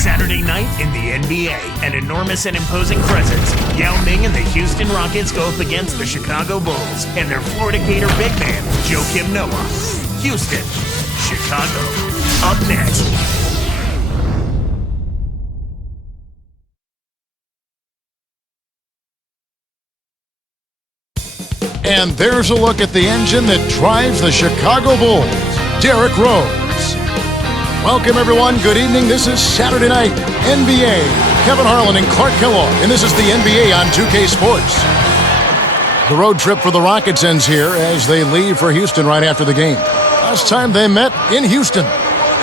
Saturday night in the NBA, an enormous and imposing presence. Yao Ming and the Houston Rockets go up against the Chicago Bulls and their Florida Gator big man, Joakim Noah. Houston, Chicago, up next. And there's a look at the engine that drives the Chicago Bulls, Derrick Rose. Welcome, everyone. Good evening. This is Saturday Night NBA. Kevin Harlan and Clark Kellogg, and this is the NBA on 2K Sports. The road trip for the Rockets ends here as they leave for Houston right after the game. Last time they met in Houston.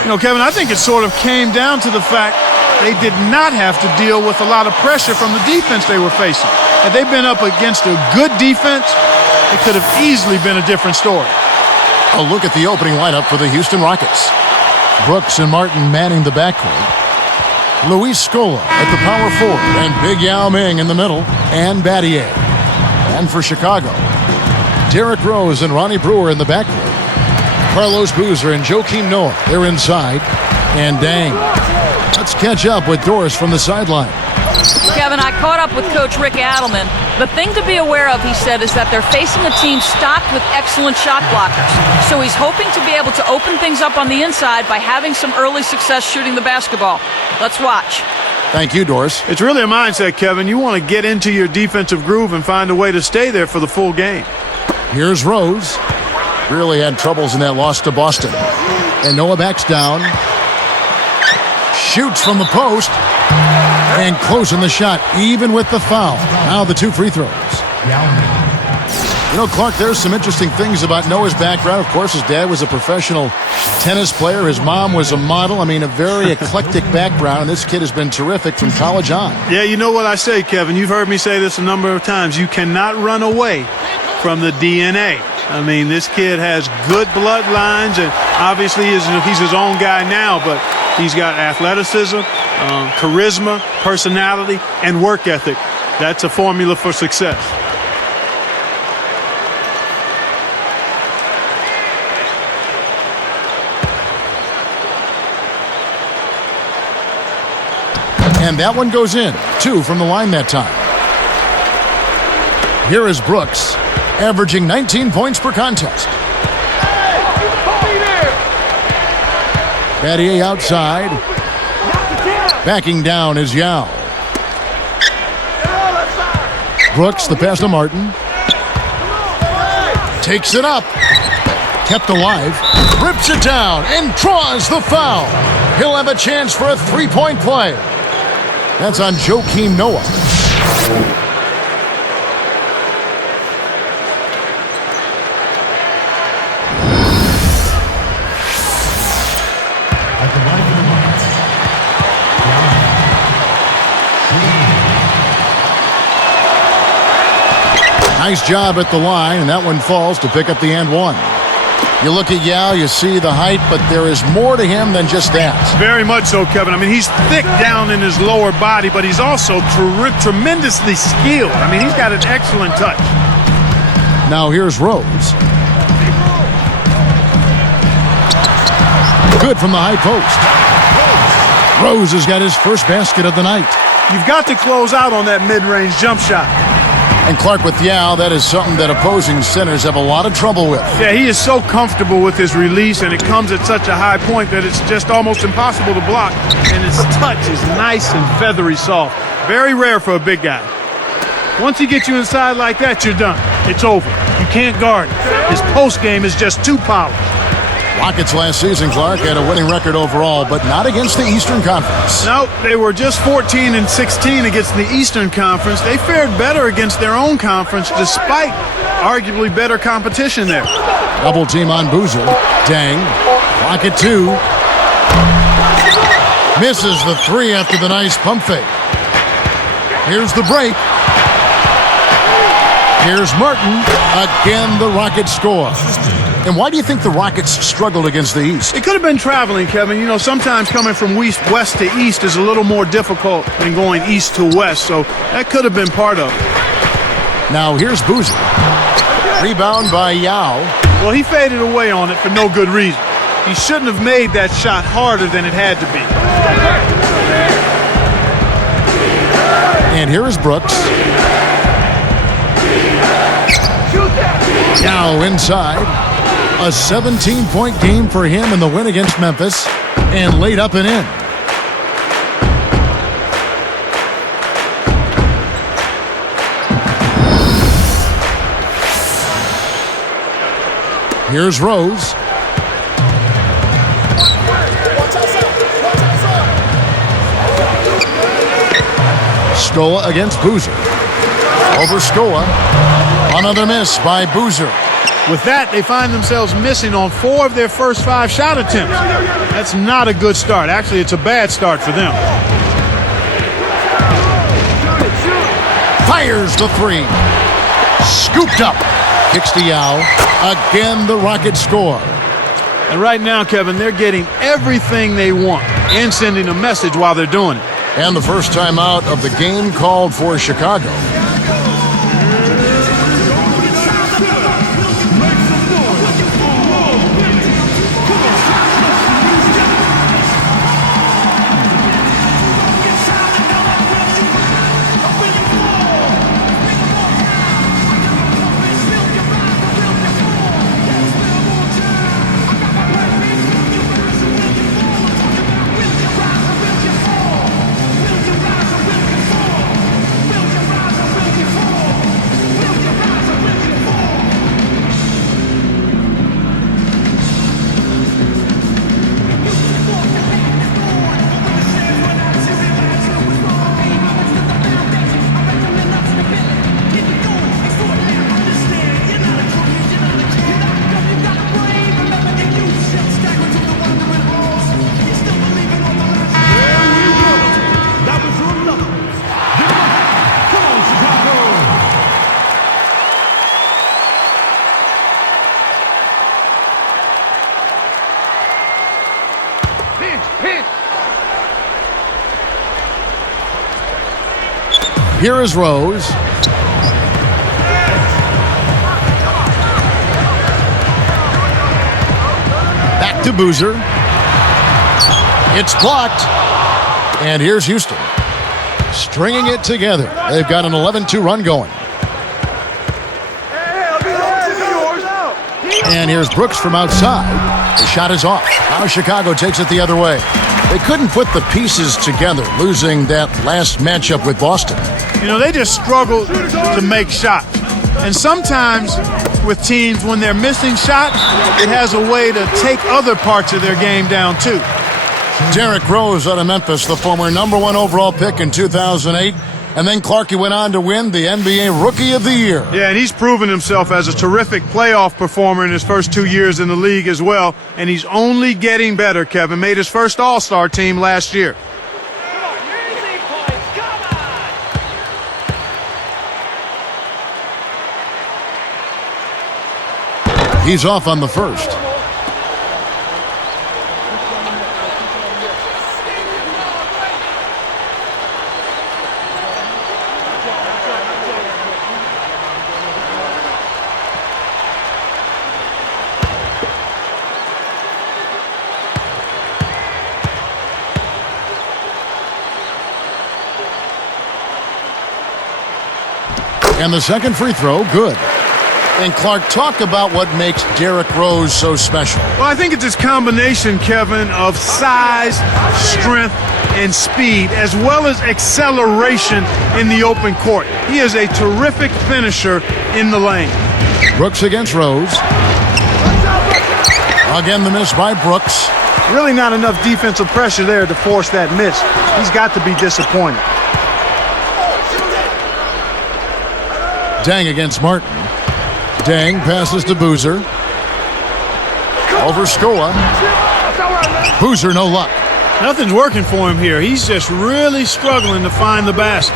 You know, Kevin, I think it sort of came down to the fact they did not have to deal with a lot of pressure from the defense they were facing. Had they been up against a good defense, it could have easily been a different story. A look at the opening lineup for the Houston Rockets. Brooks and Martin manning the backcourt. Luis Scola at the power forward, and Big Yao Ming in the middle, and Battier. And for Chicago, Derrick Rose and Ronnie Brewer in the backcourt. Carlos Boozer and Joakim Noah, they're inside. And dang, let's catch up with Doris from the sideline. Kevin, I caught up with Coach Rick Adelman. The thing to be aware of, he said, is that they're facing a team stocked with excellent shot blockers. So he's hoping to be able to open things up on the inside by having some early success shooting the basketball. Let's watch. Thank you, Doris. It's really a mindset, Kevin. You want to get into your defensive groove and find a way to stay there for the full game. Here's Rose. Really had troubles in that loss to Boston. And Noah backs down. Shoots from the post. And closing the shot, even with the foul. Now the two free throws. You know, Clark, there's some interesting things about Noah's background. Of course, his dad was a professional tennis player. His mom was a model. I mean, a very eclectic background. And this kid has been terrific from college on. Yeah, you know what I say, Kevin. You've heard me say this a number of times. You cannot run away from the DNA. I mean, this kid has good bloodlines, and obviously he's his own guy now, but he's got athleticism, charisma, personality, and work ethic. That's a formula for success. And that one goes in. 2 from the line that time. Here is Brooks, averaging 19 points per contest. Battier outside. Backing down is Yao. Brooks, the pass to Martin. Takes it up. Kept alive. Rips it down and draws the foul. He'll have a chance for a three-point play. That's on Joakim Noah. Nice job at the line, and that one falls to pick up the and one. You look at Yao, you see the height, but there is more to him than just that. Very much so, Kevin. I mean, he's thick down in his lower body, but he's also tremendously skilled. I mean, he's got an excellent touch. Now here's Rose. Good from the high post. Rose has got his first basket of the night. You've got to close out on that mid-range jump shot. And Clark, with Yao, that is something that opposing centers have a lot of trouble with. Yeah, he is so comfortable with his release, and it comes at such a high point that it's just almost impossible to block. And his touch is nice and feathery soft. Very rare for a big guy. Once he gets you inside like that, you're done. It's over. You can't guard him. His post game is just too polished. Rockets last season, Clark, had a winning record overall, but not against the Eastern Conference. No, they were just 14-16 against the Eastern Conference. They fared better against their own conference despite arguably better competition there. Double team on Boozer. Dang. Rocket 2. Misses the 3 after the nice pump fake. Here's the break. Here's Martin. Again, the Rockets score. And why do you think the Rockets struggled against the East? It could have been traveling, Kevin. You know, sometimes coming from west to east is a little more difficult than going east to west, so that could have been part of it. Now here's Boozer. Rebound by Yao. Well, he faded away on it for no good reason. He shouldn't have made that shot harder than it had to be. And here is Brooks. Now inside. A 17-point game for him in the win against Memphis. And laid up and in. Here's Rose. Scola against Boozer. Over Scola. Another miss by Boozer. With that, they find themselves missing on 4 of their first 5 shot attempts. That's not a good start. Actually, it's a bad start for them. Fires the 3. Scooped up. Kicks to Yao. Again, the Rockets score. And right now, Kevin, they're getting everything they want and sending a message while they're doing it. And the first time out of the game called for Chicago. Here is Rose. Back to Boozer. It's blocked. And here's Houston. Stringing it together. They've got an 11-2 run going. And here's Brooks from outside. The shot is off. Now Chicago takes it the other way. They couldn't put the pieces together, losing that last matchup with Boston. You know, they just struggle to make shots. And sometimes with teams, when they're missing shots, it has a way to take other parts of their game down too. Derrick Rose out of Memphis, the former #1 overall pick in 2008. And then Clarkie went on to win the NBA Rookie of the Year. Yeah, and he's proven himself as a terrific playoff performer in his first 2 years in the league as well. And he's only getting better, Kevin. Made his first All-Star team last year. He's off on the first. And the second free throw, good. And Clark, talk about what makes Derrick Rose so special. Well, I think it's his combination, Kevin, of size, strength, and speed, as well as acceleration in the open court. He is a terrific finisher in the lane. Brooks against Rose. Again, the miss by Brooks. Really not enough defensive pressure there to force that miss. He's got to be disappointed. Dang against Martin. Dang passes to Boozer. Over Scola. Boozer, no luck. Nothing's working for him here. He's just really struggling to find the basket.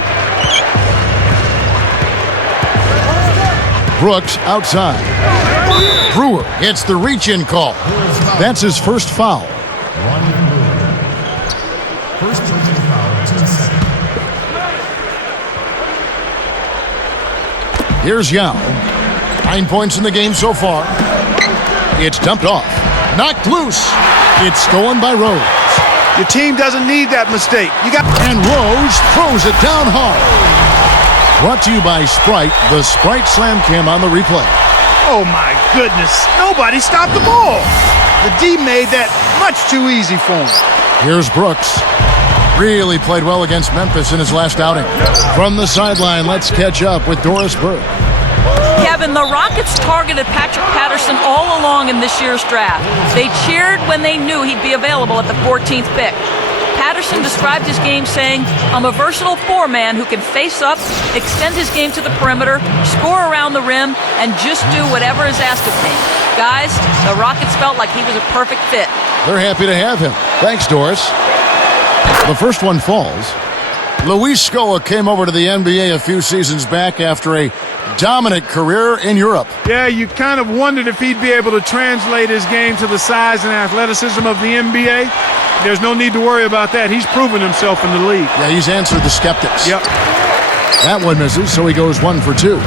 Brooks outside. Brewer hits the reach-in call. That's his first foul. First personal foul, 2 seconds. Here's Yao. 9 points in the game so far. It's dumped off. Knocked loose. It's stolen by Rose. Your team doesn't need that mistake. And Rose throws it down hard. Brought to you by Sprite, the Sprite Slam Cam on the replay. Oh, my goodness. Nobody stopped the ball. The D made that much too easy for him. Here's Brooks. Really played well against Memphis in his last outing. From the sideline, let's catch up with Doris Burke. Kevin, the Rockets targeted Patrick Patterson all along in this year's draft. They cheered when they knew he'd be available at the 14th pick. Patterson described his game saying, "I'm a versatile four-man who can face up, extend his game to the perimeter, score around the rim, and just do whatever is asked of me." Guys, the Rockets felt like he was a perfect fit. They're happy to have him. Thanks, Doris. The first one falls. Luis Scola came over to the NBA a few seasons back after a dominant career in Europe. Yeah, you kind of wondered if he'd be able to translate his game to the size and athleticism of the NBA. There's no need to worry about that. He's proven himself in the league. Yeah, he's answered the skeptics. Yep. That one misses, so he goes 1 for 2.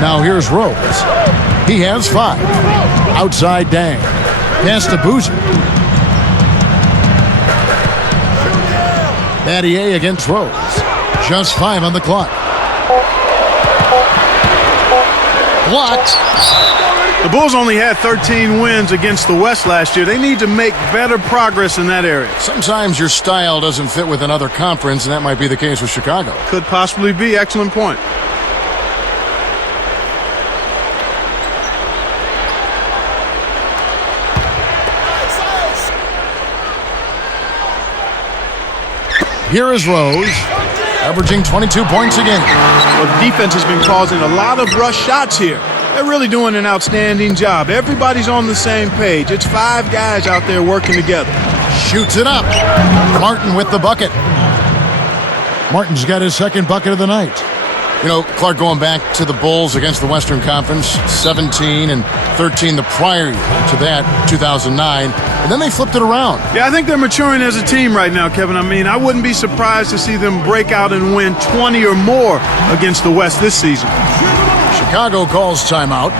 Now here's Rose. He has 5. Outside Dang. Pass to Boozer. Battier against Rose. Just 5 on the clock. Blocked. The Bulls only had 13 wins against the West last year. They need to make better progress in that area. Sometimes your style doesn't fit with another conference, and that might be the case with Chicago. Could possibly be. Excellent point. Here is Rose, averaging 22 points a game. Well, the defense has been causing a lot of rush shots here. They're really doing an outstanding job. Everybody's on the same page. It's 5 guys out there working together. Shoots it up. Martin with the bucket. Martin's got his second bucket of the night. You know, Clark, going back to the Bulls against the Western Conference, 17 and 13 the prior year. To that, 2009. And then they flipped it around. Yeah, I think they're maturing as a team right now, Kevin. I mean, I wouldn't be surprised to see them break out and win 20 or more against the West this season. Chicago calls timeout.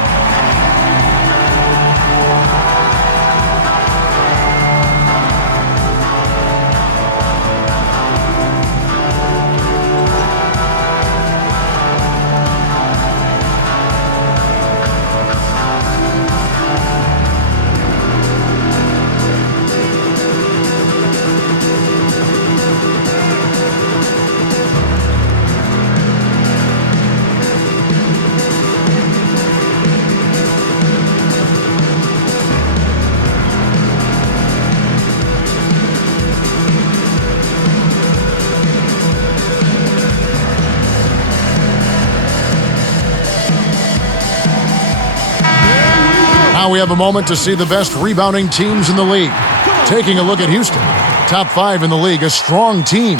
Now we have a moment to see the best rebounding teams in the league. Taking a look at Houston, top 5 in the league, a strong team.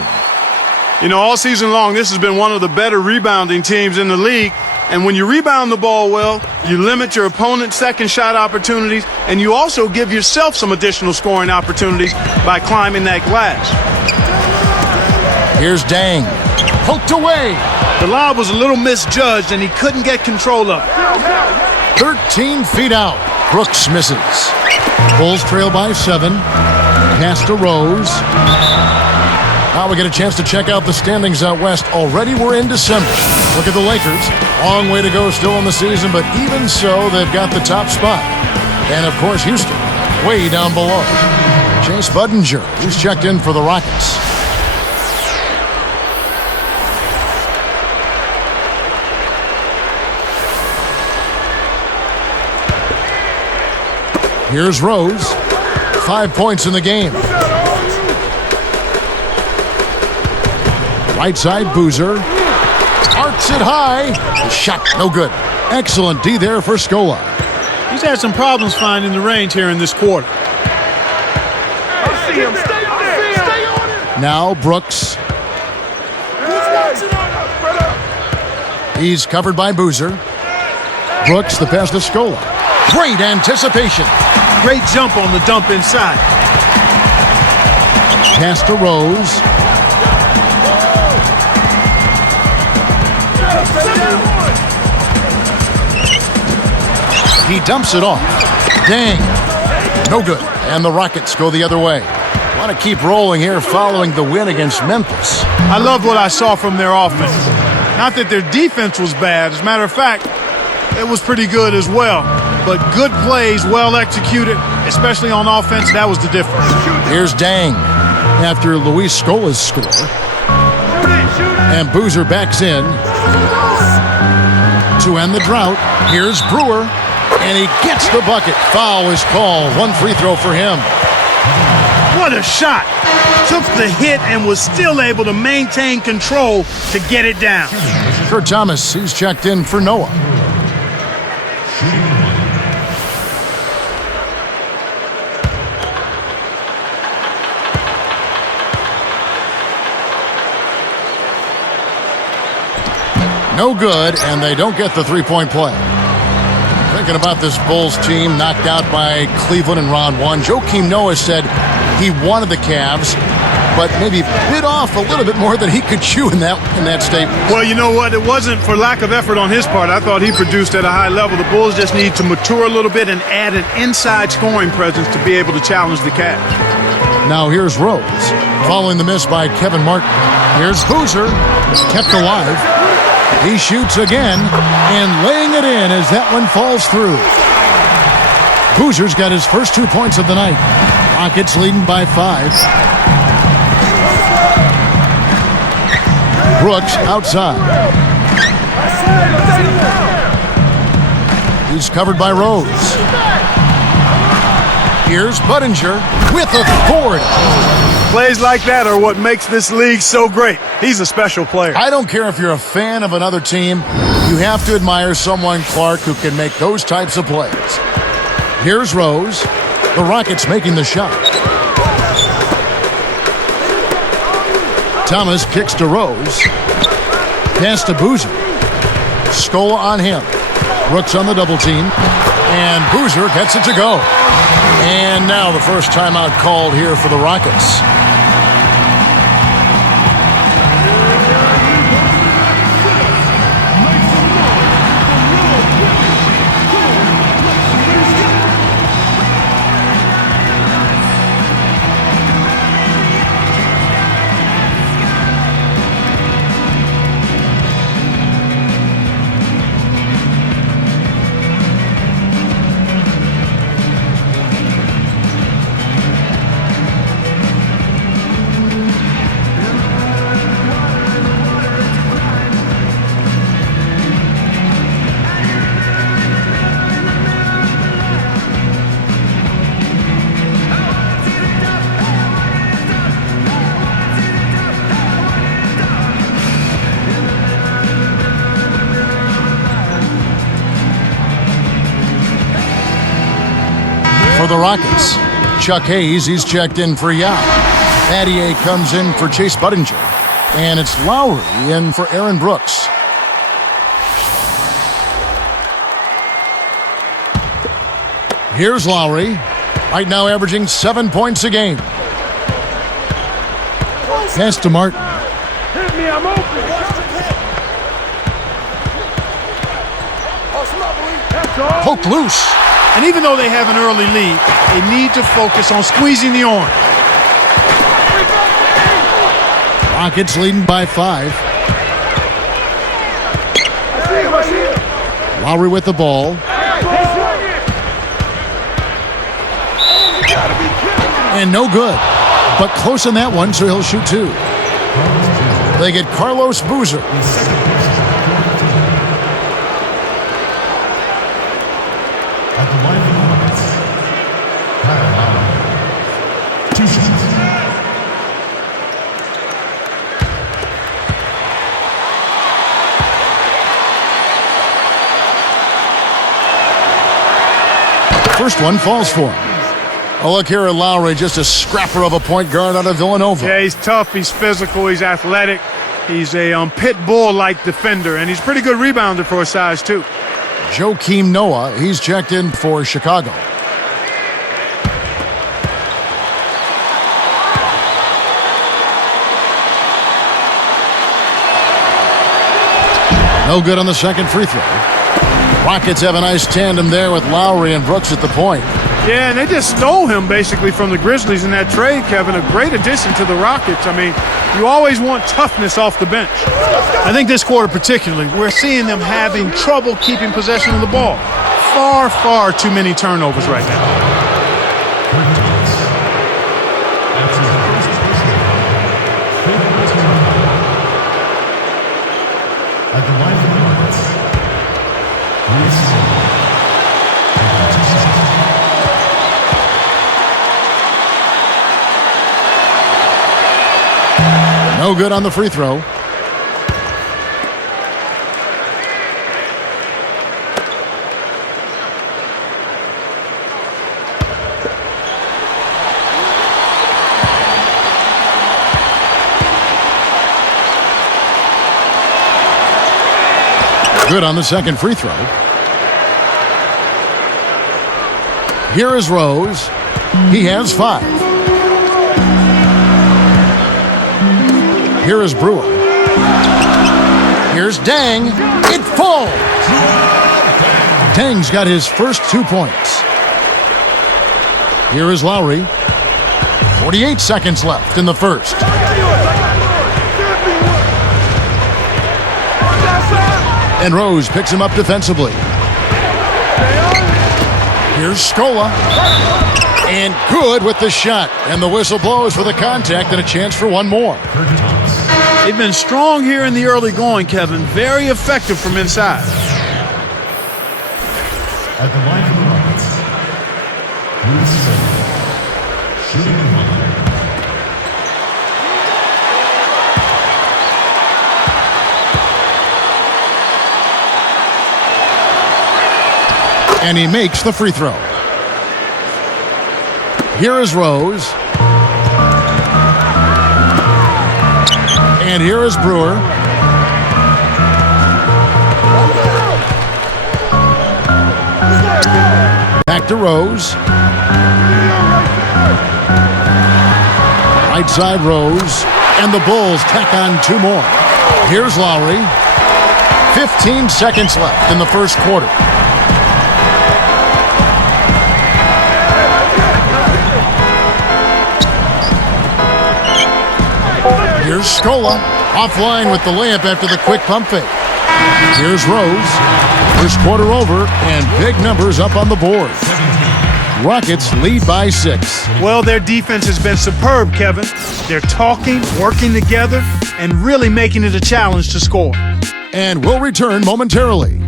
You know, all season long, this has been one of the better rebounding teams in the league. And when you rebound the ball well, you limit your opponent's second shot opportunities, and you also give yourself some additional scoring opportunities by climbing that glass. Here's Dang. Poked away. The lob was a little misjudged, and he couldn't get control of it. 13 feet out. Brooks misses. Bulls trail by 7. Pass to Rose. Now we get a chance to check out the standings out west. Already we're in December. Look at the Lakers. Long way to go still in the season, but even so, they've got the top spot. And of course, Houston, way down below. Chase Budinger, he's checked in for the Rockets. Here's Rose. 5 points in the game. Right side, Boozer. Arcs it high. The shot, no good. Excellent D there for Scola. He's had some problems finding the range here in this quarter. Now Brooks. He's covered by Boozer. Brooks, the pass to Scola. Great anticipation. Great jump on the dump inside. Pass to Rose. He dumps it off. Dang. No good. And the Rockets go the other way. Want to keep rolling here following the win against Memphis. I loved what I saw from their offense. Not that their defense was bad. As a matter of fact, it was pretty good as well. But good plays, well executed, especially on offense, that was the difference. Here's Dang after Luis Scola's score. And Boozer backs in to end the drought. Here's Brewer, and he gets the bucket. Foul is called. One free throw for him. What a shot. Took the hit and was still able to maintain control to get it down. Kurt Thomas, he's checked in for Noah. No good, and they don't get the three-point play. Thinking about this Bulls team knocked out by Cleveland in round one, Joakim Noah said he wanted the Cavs, but maybe bit off a little bit more than he could chew in that statement. Well, you know what? It wasn't for lack of effort on his part. I thought he produced at a high level. The Bulls just need to mature a little bit and add an inside scoring presence to be able to challenge the Cavs. Now here's Rose, following the miss by Kevin Martin. Here's Boozer, kept alive. He shoots again, and laying it in as that one falls through. Boozer's got his first 2 points of the night. Rockets leading by 5. Brooks outside. He's covered by Rose. Here's Budinger with authority. Plays like that are what makes this league so great. He's a special player. I don't care if you're a fan of another team. You have to admire someone, Clark, who can make those types of plays. Here's Rose. The Rockets making the shot. Thomas kicks to Rose. Pass to Boozer. Scola on him. Brooks on the double team. And Boozer gets it to go. And now the first timeout called here for the Rockets. For the Rockets, Chuck Hayes, he's checked in for Yao. Battier comes in for Chase Budinger. And it's Lowry in for Aaron Brooks. Here's Lowry, right now averaging 7 points a game. Pass to Martin. Hit me, I'm open. Poke loose. And even though they have an early lead, they need to focus on squeezing the orange. Rockets leading by 5. Lowry with the ball. And no good. But close on that one, so he'll shoot 2. They get Carlos Boozer. At the line of the Rockets, Kyle Lowry. 2 shots. First one falls for him. Oh, look here at Lowry, just a scrapper of a point guard out of Villanova. Yeah, he's tough, he's physical, he's athletic. He's a pit bull-like defender, and he's a pretty good rebounder for his size, too. Joakim Noah, he's checked in for Chicago. No good on the second free throw. Rockets have a nice tandem there with Lowry and Brooks at the point. Yeah, and they just stole him basically from the Grizzlies in that trade, Kevin. A great addition to the Rockets. I mean, you always want toughness off the bench. I think this quarter particularly, we're seeing them having trouble keeping possession of the ball. Far, far too many turnovers right now. At the line of the Rockets, no good on the free throw. Good on the second free throw. Here is Rose. He has 5. Here is Brewer. Here's Dang. It falls. Dang's got his first 2 points. Here is Lowry. 48 seconds left in the first. And Rose picks him up defensively. Here's Scola. And good with the shot. And the whistle blows for the contact and a chance for one more. They've been strong here in the early going, Kevin. Very effective from inside. At the line of the Rockets, shooting the line. And he makes the free throw. Here is Rose. And here is Brewer. Back to Rose. Right side Rose. And the Bulls tack on 2 more. Here's Lowry. 15 seconds left in the first quarter. Here's Scola, offline with the layup after the quick pump fake. Here's Rose. First quarter over, and big numbers up on the board. Rockets lead by 6. Well, their defense has been superb, Kevin. They're talking, working together, and really making it a challenge to score. And we'll return momentarily.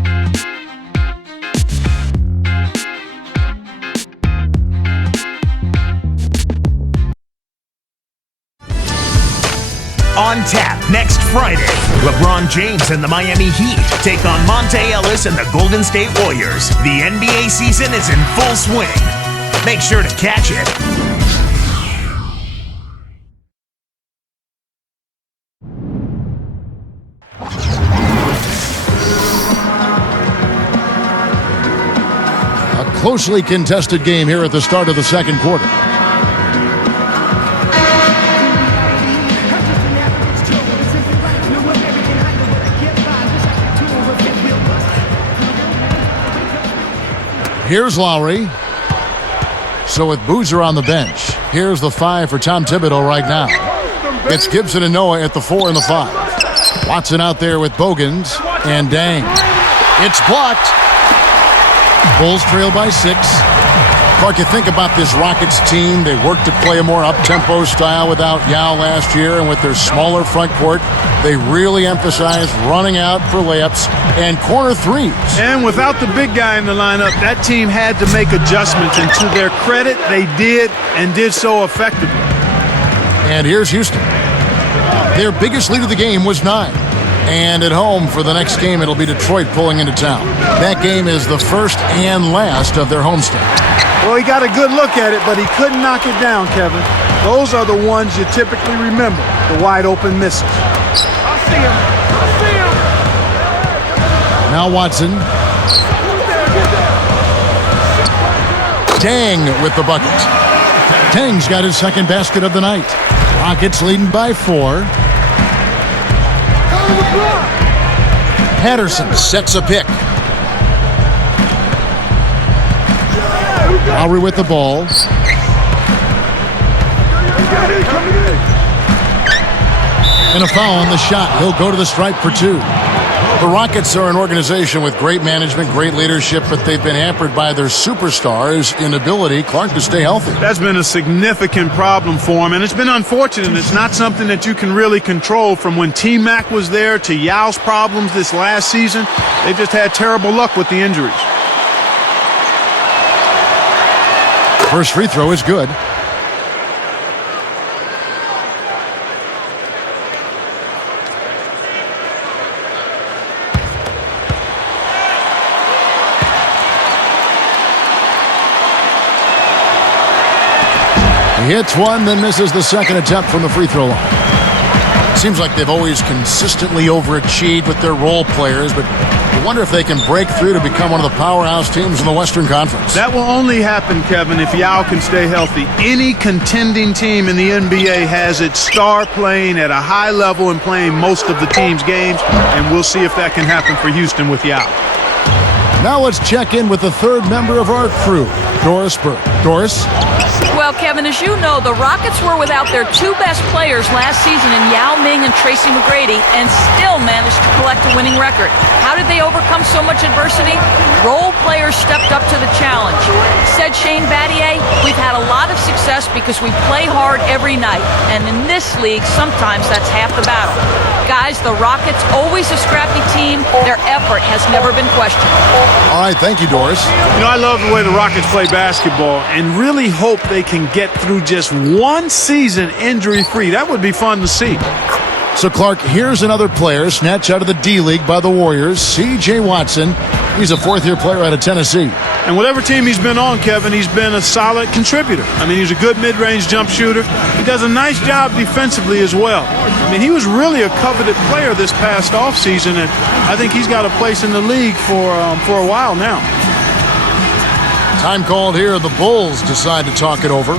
On tap next Friday, LeBron James and the Miami Heat take on Monte Ellis and the Golden State Warriors. The NBA season is in full swing. Make sure to catch it. A closely contested game here at the start of the second quarter. Here's Lowry. So with Boozer on the bench, here's the 5 for Tom Thibodeau right now. It's Gibson and Noah at the 4 and the 5. Watson out there with Bogans and Dang. It's blocked. Bulls trail by 6. Clark, you think about this Rockets team. They worked to play a more up-tempo style without Yao last year, and with their smaller front court, they really emphasize running out for layups and corner threes. And without the big guy in the lineup, that team had to make adjustments, and to their credit, they did, and did so effectively. And here's Houston. Their biggest lead of the game was 9. And at home for the next game, it'll be Detroit pulling into town. That game is the first and last of their homestand. Well, he got a good look at it, but he couldn't knock it down, Kevin. Those are the ones you typically remember, the wide open misses. I see him. I see him. Now Watson. Dang with the bucket. Dang's got his second basket of the night. Rockets leading by 4. Patterson sets a pick. Lowry with the ball. And a foul on the shot. He'll go to the stripe for 2. The Rockets are an organization with great management, great leadership, but they've been hampered by their superstars' inability, Clark, to stay healthy. That's been a significant problem for him, and it's been unfortunate. It's not something that you can really control. From when T-Mac was there to Yao's problems this last season, they've just had terrible luck with the injuries. First free throw is good. He hits one, then misses the second attempt from the free throw line. Seems like they've always consistently overachieved with their role players, but I wonder if they can break through to become one of the powerhouse teams in the Western Conference. That will only happen, Kevin, if Yao can stay healthy. Any contending team in the NBA has its star playing at a high level and playing most of the team's games, and we'll see if that can happen for Houston with Yao. Now let's check in with the third member of our crew, Doris Burke. Doris? Well, Kevin, as you know, the Rockets were without their 2 best players last season in Yao Ming and Tracy McGrady and still managed to collect a winning record. How did they overcome so much adversity? Role players stepped up to the challenge. Said Shane Battier, we've had a lot of success because we play hard every night, and in this league, sometimes that's half the battle. Guys, the Rockets, always a scrappy team. Their effort has never been questioned. All right, thank you, Doris. You know, I love the way the Rockets play basketball and really hope they can get through just one season injury-free. That would be fun to see. So, Clark, here's another player snatched out of the D-League by the Warriors, C.J. Watson. He's a fourth-year player out of Tennessee. And whatever team he's been on, Kevin, he's been a solid contributor. I mean, he's a good mid-range jump shooter. He does a nice job defensively as well. I mean, he was really a coveted player this past offseason, and I think he's got a place in the league for a while now. Time called here. The Bulls decide to talk it over.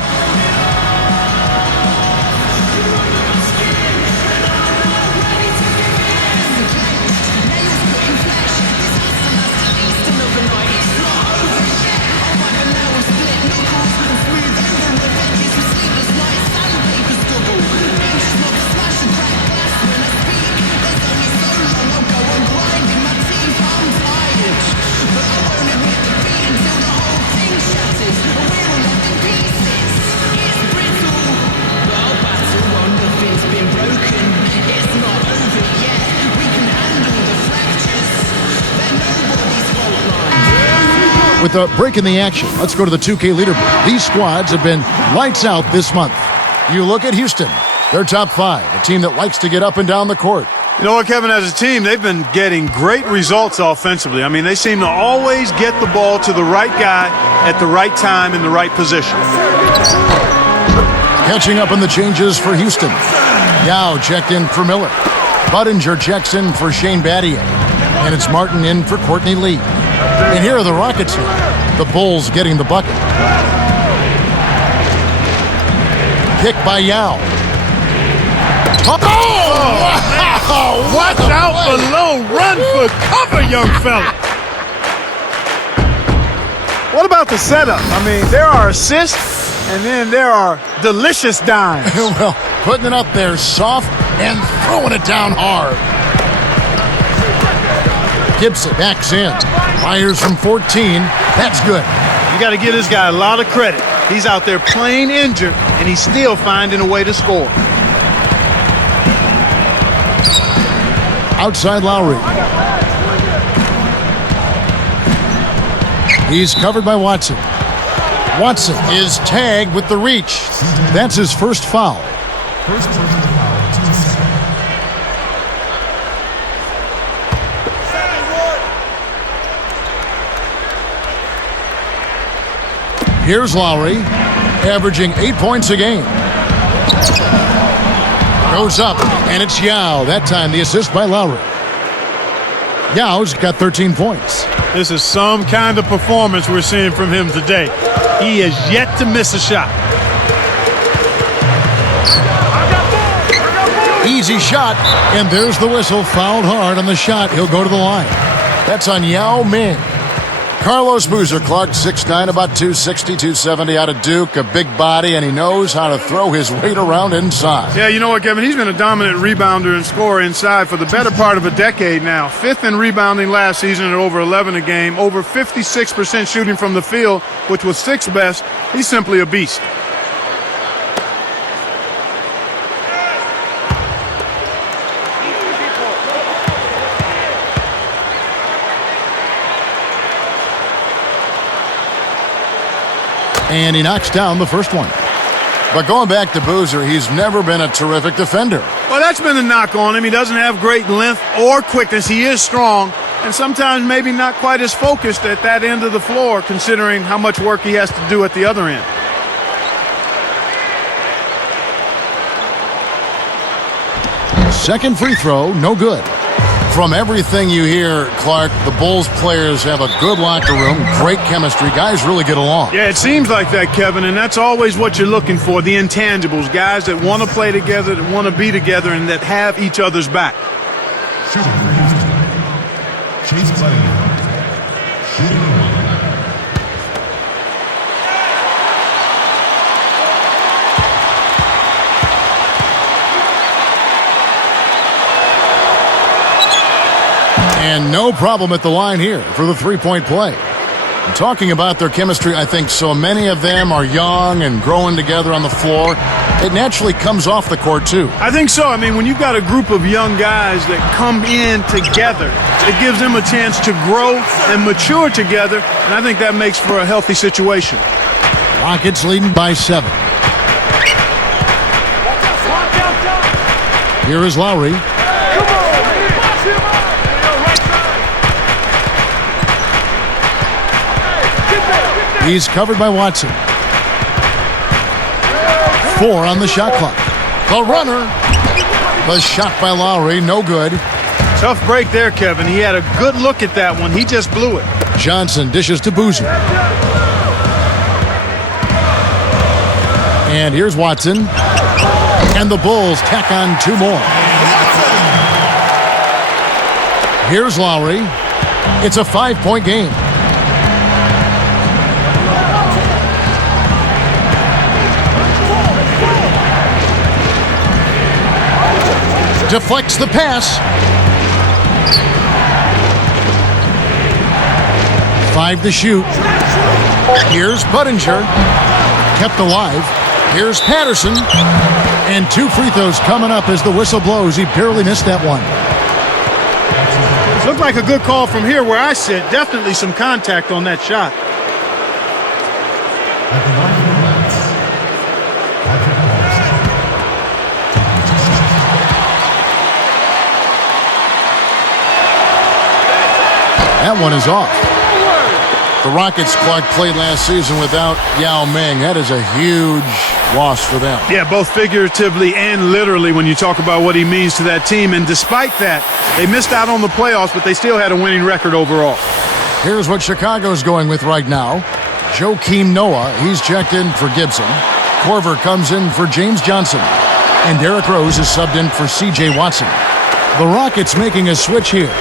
With a break in the action, let's go to the 2K leaderboard. These squads have been lights out this month. You look at Houston, they're top 5, a team that likes to get up and down the court. You know what, Kevin, as a team, they've been getting great results offensively. I mean, they seem to always get the ball to the right guy at the right time in the right position. Catching up on the changes for Houston. Yao checked in for Miller. Budinger checks in for Shane Battier. And it's Martin in for Courtney Lee. And here are the Rockets here. The Bulls getting the bucket. Kick by Yao. Oh! Wow! Watch out below. Run for cover, young fella. What about the setup? I mean, there are assists, and then there are delicious dimes. Well, putting it up there soft and throwing it down hard. Gibson backs in. Fires from 14. That's good. You got to give this guy a lot of credit. He's out there playing injured, and he's still finding a way to score. Outside Lowry. He's covered by Watson. Watson is tagged with the reach. That's his first foul. First personal foul, team second. Here's Lowry, averaging 8 points a game. Goes up, and it's Yao. That time, the assist by Lowry. Yao's got 13 points. This is some kind of performance we're seeing from him today. He has yet to miss a shot. Easy shot, and there's the whistle. Fouled hard on the shot. He'll go to the line. That's on Yao Ming. Carlos Boozer, Clark, 6'9", about 260, 270 out of Duke, a big body, and he knows how to throw his weight around inside. Yeah, you know what, Kevin? He's been a dominant rebounder and scorer inside for the better part of a decade now. 5th in rebounding last season at over 11 a game, over 56% shooting from the field, which was 6th best. He's simply a beast. And he knocks down the first one. But going back to Boozer, he's never been a terrific defender. Well, that's been the knock on him. He doesn't have great length or quickness. He is strong, and sometimes maybe not quite as focused at that end of the floor, considering how much work he has to do at the other end. Second free throw, no good. From everything you hear, Clark, the Bulls players have a good locker room, great chemistry. Guys really get along. Yeah, it seems like that, Kevin, and that's always what you're looking for, the intangibles, guys that want to play together, that want to be together, and that have each other's back. Shooting for Houston. Chase Cunningham. Shooting 1. And no problem at the line here for the three-point play. And talking about their chemistry, I think so many of them are young and growing together on the floor. It naturally comes off the court, too. I think so. I mean, when you've got a group of young guys that come in together, it gives them a chance to grow and mature together, and I think that makes for a healthy situation. Rockets leading by 7. Here is Lowry. He's covered by Watson. 4 on the shot clock. The runner. The shot by Lowry, no good. Tough break there, Kevin. He had a good look at that one. He just blew it. Johnson dishes to Boozer. And here's Watson. And the Bulls tack on 2 more. Here's Lowry. It's a 5-point game. Deflects the pass. 5 to shoot. Here's Budinger. Kept alive. Here's Patterson. And 2 free throws coming up as the whistle blows. He barely missed that one. Looked like a good call from here where I sit. Definitely some contact on that shot. At the line of Nets. That one is off. The Rockets, Clark, played last season without Yao Ming. That is a huge loss for them. Yeah, both figuratively and literally when you talk about what he means to that team. And despite that, they missed out on the playoffs, but they still had a winning record overall. Here's what Chicago's going with right now. Joakim Noah, he's checked in for Gibson. Korver comes in for James Johnson. And Derrick Rose is subbed in for C.J. Watson. The Rockets making a switch here.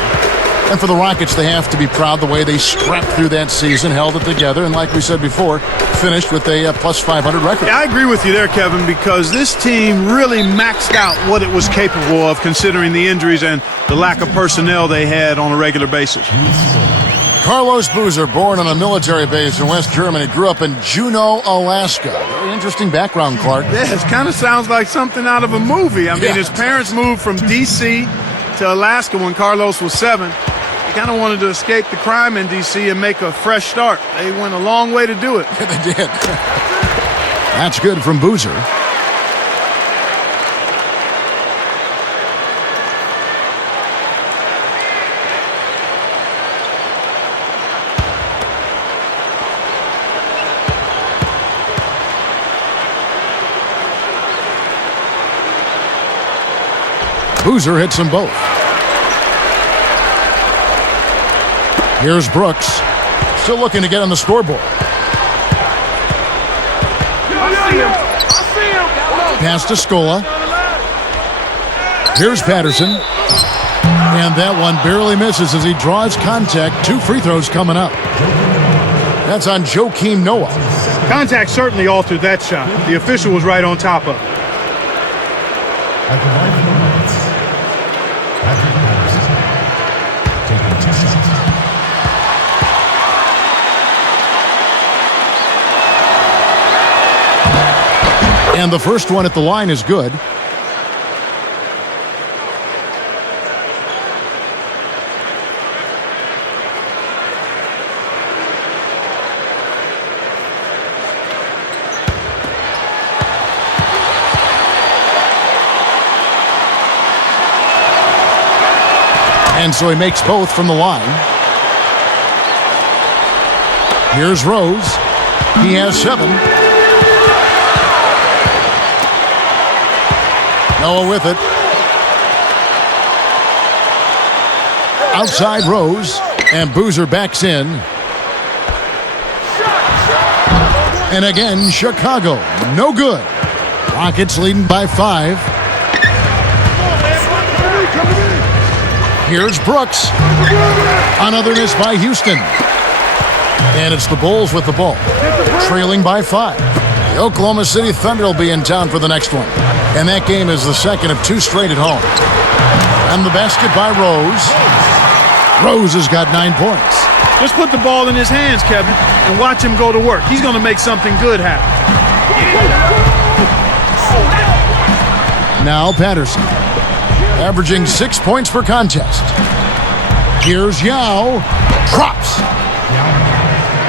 And for the Rockets, they have to be proud the way they scrapped through that season, held it together, and like we said before, finished with a plus 500 record. Yeah, I agree with you there, Kevin, because this team really maxed out what it was capable of considering the injuries and the lack of personnel they had on a regular basis. Carlos Boozer, born on a military base in West Germany, grew up in Juneau, Alaska. Very interesting background, Clark. Yeah, it kind of sounds like something out of a movie. I mean, his parents moved from D.C. to Alaska when Carlos was 7. They kind of wanted to escape the crime in D.C. and make a fresh start. They went a long way to do it. Yeah, they did. That's good from Boozer. Boozer hits them both. Here's Brooks. Still looking to get on the scoreboard. Pass to Scola. Here's Patterson. And that one barely misses as he draws contact. 2 free throws coming up. That's on Joakim Noah. Contact certainly altered that shot. The official was right on top of it. At the line for the Rockets, Patrick Patterson, taking 2 shots. And the first one at the line is good. And so he makes both from the line. Here's Rose. He has 7. Noah with it. Outside Rose. And Boozer backs in. And again, Chicago. No good. Rockets leading by 5. Here's Brooks. Another miss by Houston. And it's the Bulls with the ball, trailing by 5. The Oklahoma City Thunder will be in town for the next one. And that game is the second of 2 straight at home. And the basket by Rose. Rose has got 9 points. Just put the ball in his hands, Kevin, and watch him go to work. He's going to make something good happen. Now Patterson, averaging 6 points per contest. Here's Yao. Drops.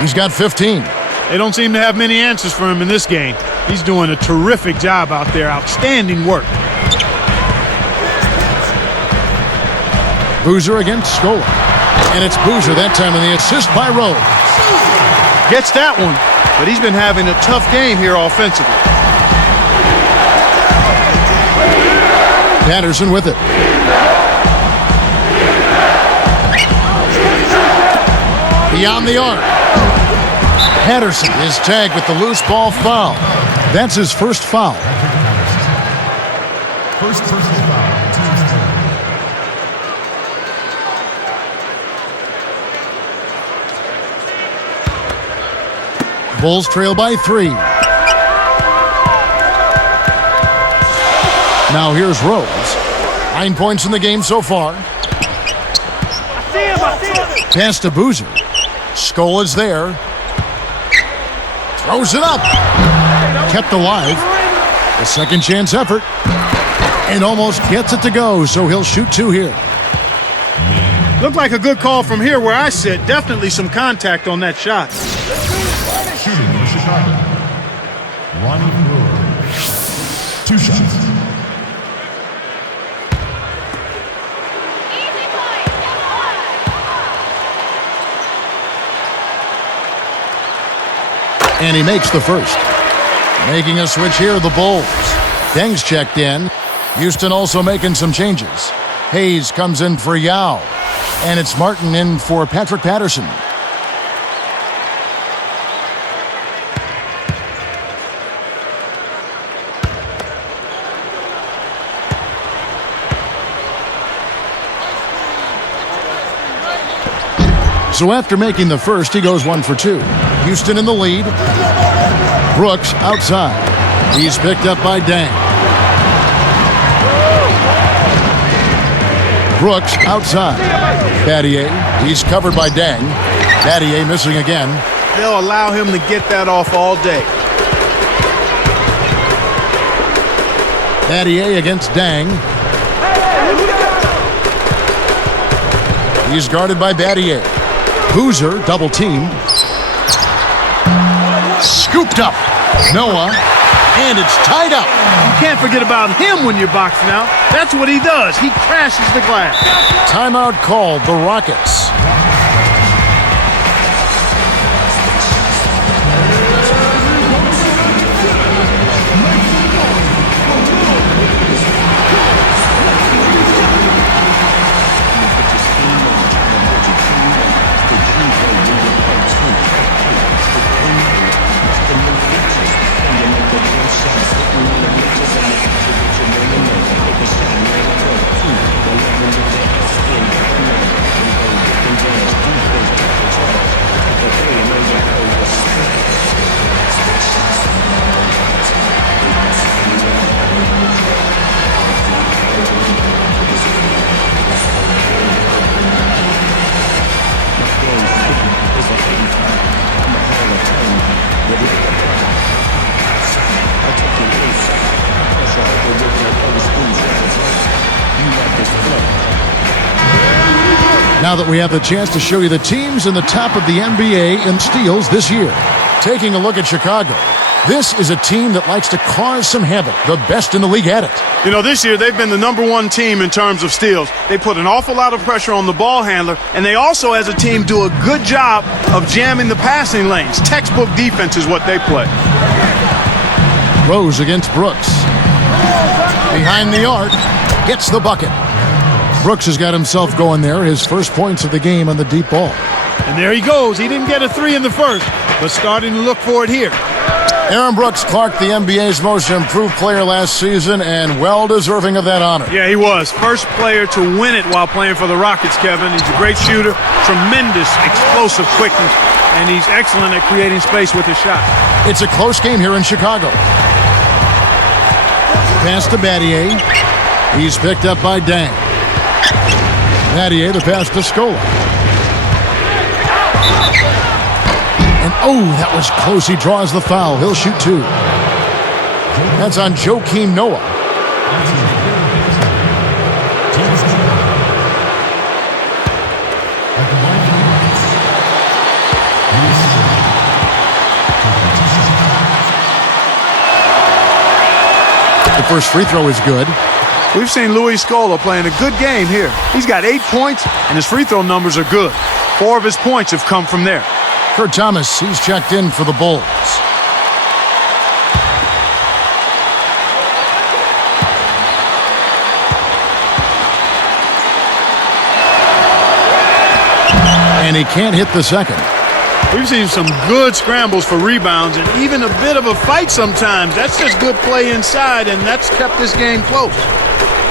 He's got 15. They don't seem to have many answers for him in this game. He's doing a terrific job out there. Outstanding work. Boozer against Scola. And it's Boozer that time, and the assist by Rose. Gets that one, but he's been having a tough game here offensively. Patterson with it. Beyond the arc. Patterson is tagged with the loose ball foul. That's his first foul. First personal foul, team's turn. Bulls trail by 3. Now here's Rose. 9 points in the game so far. Pass to Boozer. Skola's there. Throws it up. Kept alive. A second chance effort. And almost gets it to go, so he'll shoot 2 here. Looked like a good call from here where I sit. Definitely some contact on that shot. Shooting for Chicago, Ronnie Brewer. 2 shots. And he makes the first. Making a switch here, the Bulls. Deng's checked in. Houston also making some changes. Hayes comes in for Yao. And it's Martin in for Patrick Patterson. So after making the first, he goes 1 for 2. Houston in the lead. Brooks outside. He's picked up by Deng. Brooks outside. Battier. He's covered by Deng. Battier missing again. They'll allow him to get that off all day. Battier against Deng. He's guarded by Battier. Boozer double teamed. Scooped up. Noah. And it's tied up. You can't forget about him when you're boxing out. That's what he does. He crashes the glass. Timeout called, the Rockets. Now that we have the chance to show you the teams in the top of the NBA in steals this year. Taking a look at Chicago. This is a team that likes to cause some havoc. The best in the league at it. You know, this year they've been the #1 team in terms of steals. They put an awful lot of pressure on the ball handler, and they also, as a team, do a good job of jamming the passing lanes. Textbook defense is what they play. Rose against Brooks. Behind the arc, gets the bucket. Brooks has got himself going there. His first points of the game on the deep ball. And there he goes. He didn't get a 3 in the first, but starting to look for it here. Aaron Brooks Clark, the NBA's most improved player last season, and well-deserving of that honor. Yeah, he was. First player to win it while playing for the Rockets, Kevin. He's a great shooter, tremendous explosive quickness, and he's excellent at creating space with his shot. It's a close game here in Chicago. Pass to Battier. He's picked up by Dang. Battier, the pass to Scola. And oh, that was close. He draws the foul. He'll shoot 2. That's on Joakim Noah. The first free throw is good. We've seen Luis Scola playing a good game here. He's got 8 points, and his free throw numbers are good. 4 of his points have come from there. Kurt Thomas, he's checked in for the Bulls. And he can't hit the second. We've seen some good scrambles for rebounds and even a bit of a fight sometimes. That's just good play inside, and that's kept this game close.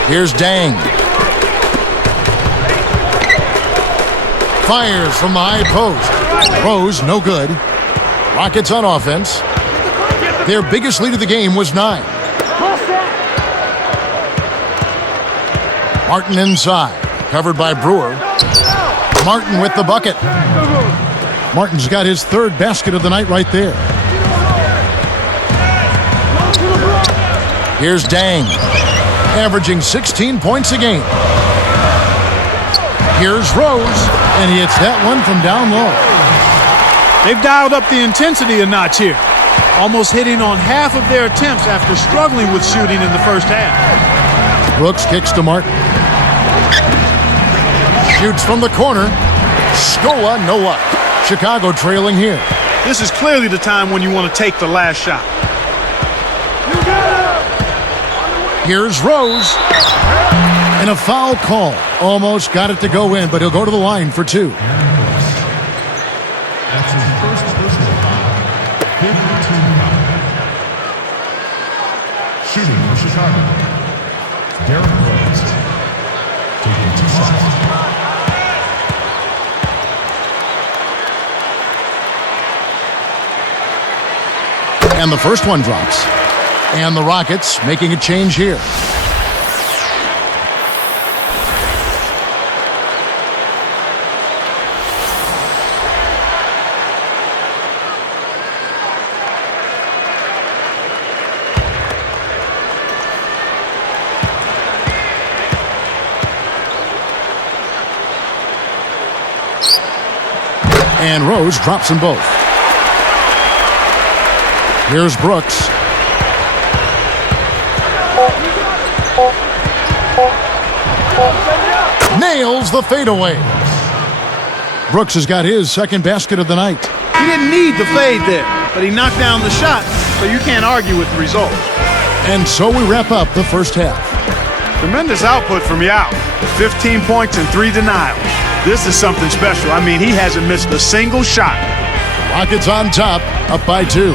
Here's Dang. Fires from the high post. Rose, no good. Rockets on offense. Their biggest lead of the game was 9. Martin inside. Covered by Brewer. Martin with the bucket. Martin's got his 3rd basket of the night right there. Here's Dang. Averaging 16 points a game. Here's Rose, and he hits that one from down low. They've dialed up the intensity a notch here, almost hitting on half of their attempts after struggling with shooting in the first half. Brooks kicks to Martin. Shoots from the corner. Scola, no luck. Chicago trailing here. This is clearly the time when you want to take the last shot. Here's Rose. And a foul call. Almost got it to go in, but he'll go to the line for 2. That's his first personal foul. 15 foul. Shooting for Chicago. Derrick Rose. Taking 2 shots. And the first one drops. And the Rockets making a change here. And Rose drops them both. Here's Brooks. Nails the fadeaway. Brooks has got his 2nd basket of the night. He didn't need the fade there, but he knocked down the shot, so you can't argue with the result. And so we wrap up the first half. Tremendous output from Yao. 15 points and 3 denials. This is something special. I mean, he hasn't missed a single shot. Rockets on top, up by 2.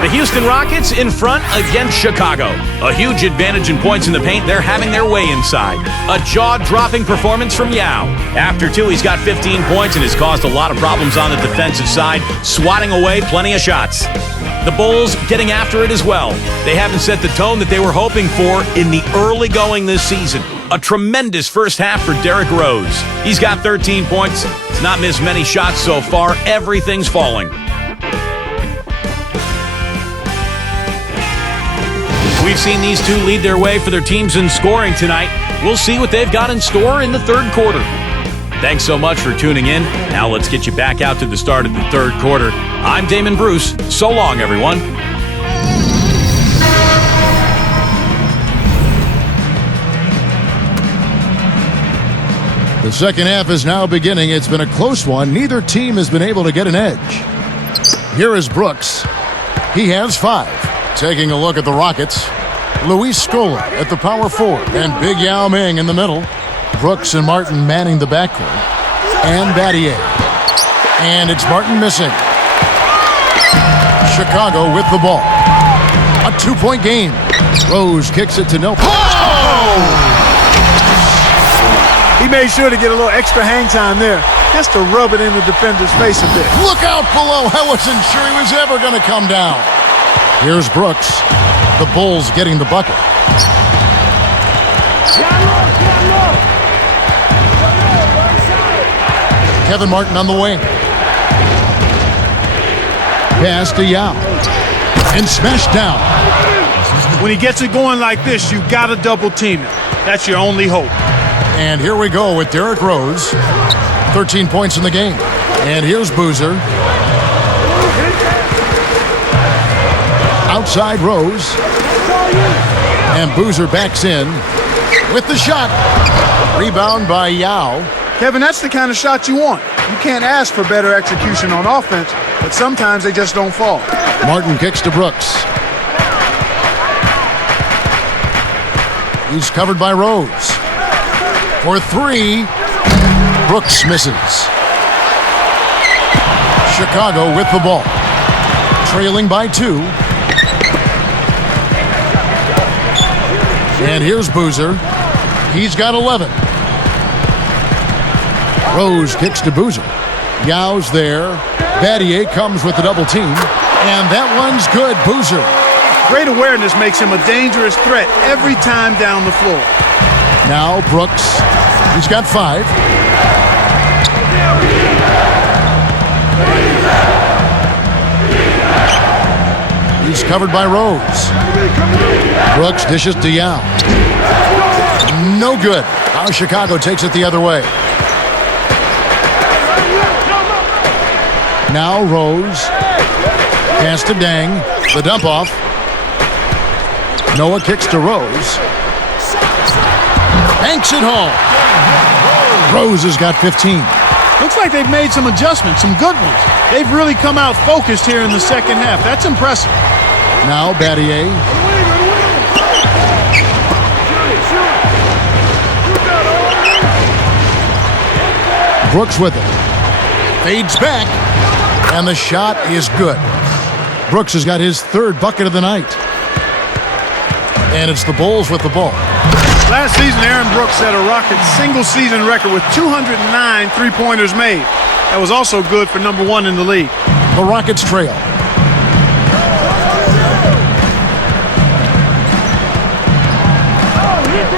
The Houston Rockets in front against Chicago. A huge advantage in points in the paint. They're having their way inside. A jaw-dropping performance from Yao. After 2, he's got 15 points and has caused a lot of problems on the defensive side, swatting away plenty of shots. The Bulls getting after it as well. They haven't set the tone that they were hoping for in the early going this season. A tremendous first half for Derrick Rose. He's got 13 points. He's not missed many shots so far. Everything's falling. We've seen these two lead their way for their teams in scoring tonight. We'll see what they've got in store in the third quarter. Thanks so much for tuning in. Now let's get you back out to the start of the third quarter. I'm Damon Bruce. So long, everyone. The second half is now beginning. It's been a close one. Neither team has been able to get an edge. Here is Brooks. He has 5. Taking a look at the Rockets. Luis Scola at the power forward and Big Yao Ming in the middle. Brooks and Martin manning the backcourt. And Battier. And it's Martin missing. Chicago with the ball. A 2-point game. Rose kicks it to Nelson. He made sure to get a little extra hang time there, just to rub it in the defender's face a bit. Look out below. I wasn't sure he was ever going to come down. Here's Brooks. The Bulls getting the bucket. Kevin Martin on the wing. Pass to Yao. And smashed down. When he gets it going like this, you got to double team it. That's your only hope. And here we go with Derrick Rose. 13 points in the game. And here's Boozer. Outside Rose. And Boozer backs in with the shot. Rebound by Yao. Kevin, that's the kind of shot you want. You can't ask for better execution on offense, but sometimes they just don't fall. Martin kicks to Brooks. He's covered by Rose. For 3, Brooks misses. Chicago with the ball. Trailing by 2. And here's Boozer. He's got 11. Rose kicks to Boozer. Yao's there. Battier comes with the double team. And that one's good. Boozer. Great awareness makes him a dangerous threat every time down the floor. Now Brooks. He's got 5. He's covered by Rose. Brooks dishes to Yao. No good. Now Chicago takes it the other way. Now Rose. Pass to Dang. The dump off. Noah kicks to Rose. Banks it home. Rose has got 15. Looks like they've made some adjustments, some good ones. They've really come out focused here in the second half. That's impressive. Now Battier. Brooks with it. Fades back. And the shot is good. Brooks has got his 3rd bucket of the night. And it's the Bulls with the ball. Last season, Aaron Brooks set a Rockets single-season record with 209 three-pointers made. That was also good for number 1 in the league. The Rockets trail.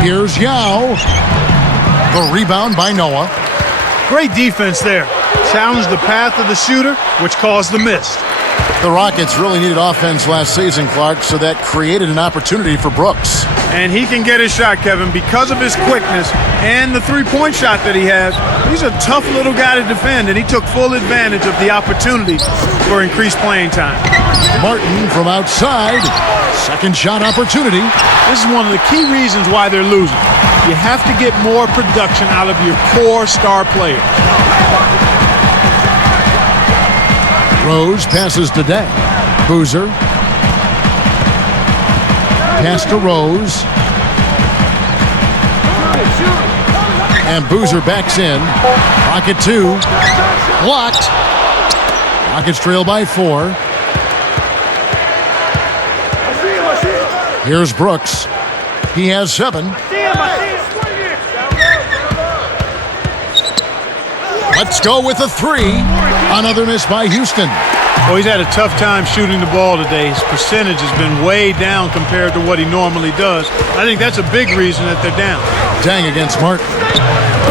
Here's Yao. The rebound by Noah. Great defense there. Challenged the path of the shooter, which caused the miss. The Rockets really needed offense last season, Clark, so that created an opportunity for Brooks. And he can get his shot, Kevin, because of his quickness and the three-point shot that he has. He's a tough little guy to defend, and he took full advantage of the opportunity for increased playing time. Martin from outside. Second shot opportunity. This is one of the key reasons why they're losing. You have to get more production out of your core star players. Rose passes to Dang. Boozer. Pass to Rose. And Boozer backs in. Rocket 2. Blocked. Rockets trail by 4. Here's Brooks. He has 7. Let's go with a 3. Another miss by Houston. Well, he's had a tough time shooting the ball today. His percentage has been way down compared to what he normally does. I think that's a big reason that they're down. Dang against Martin.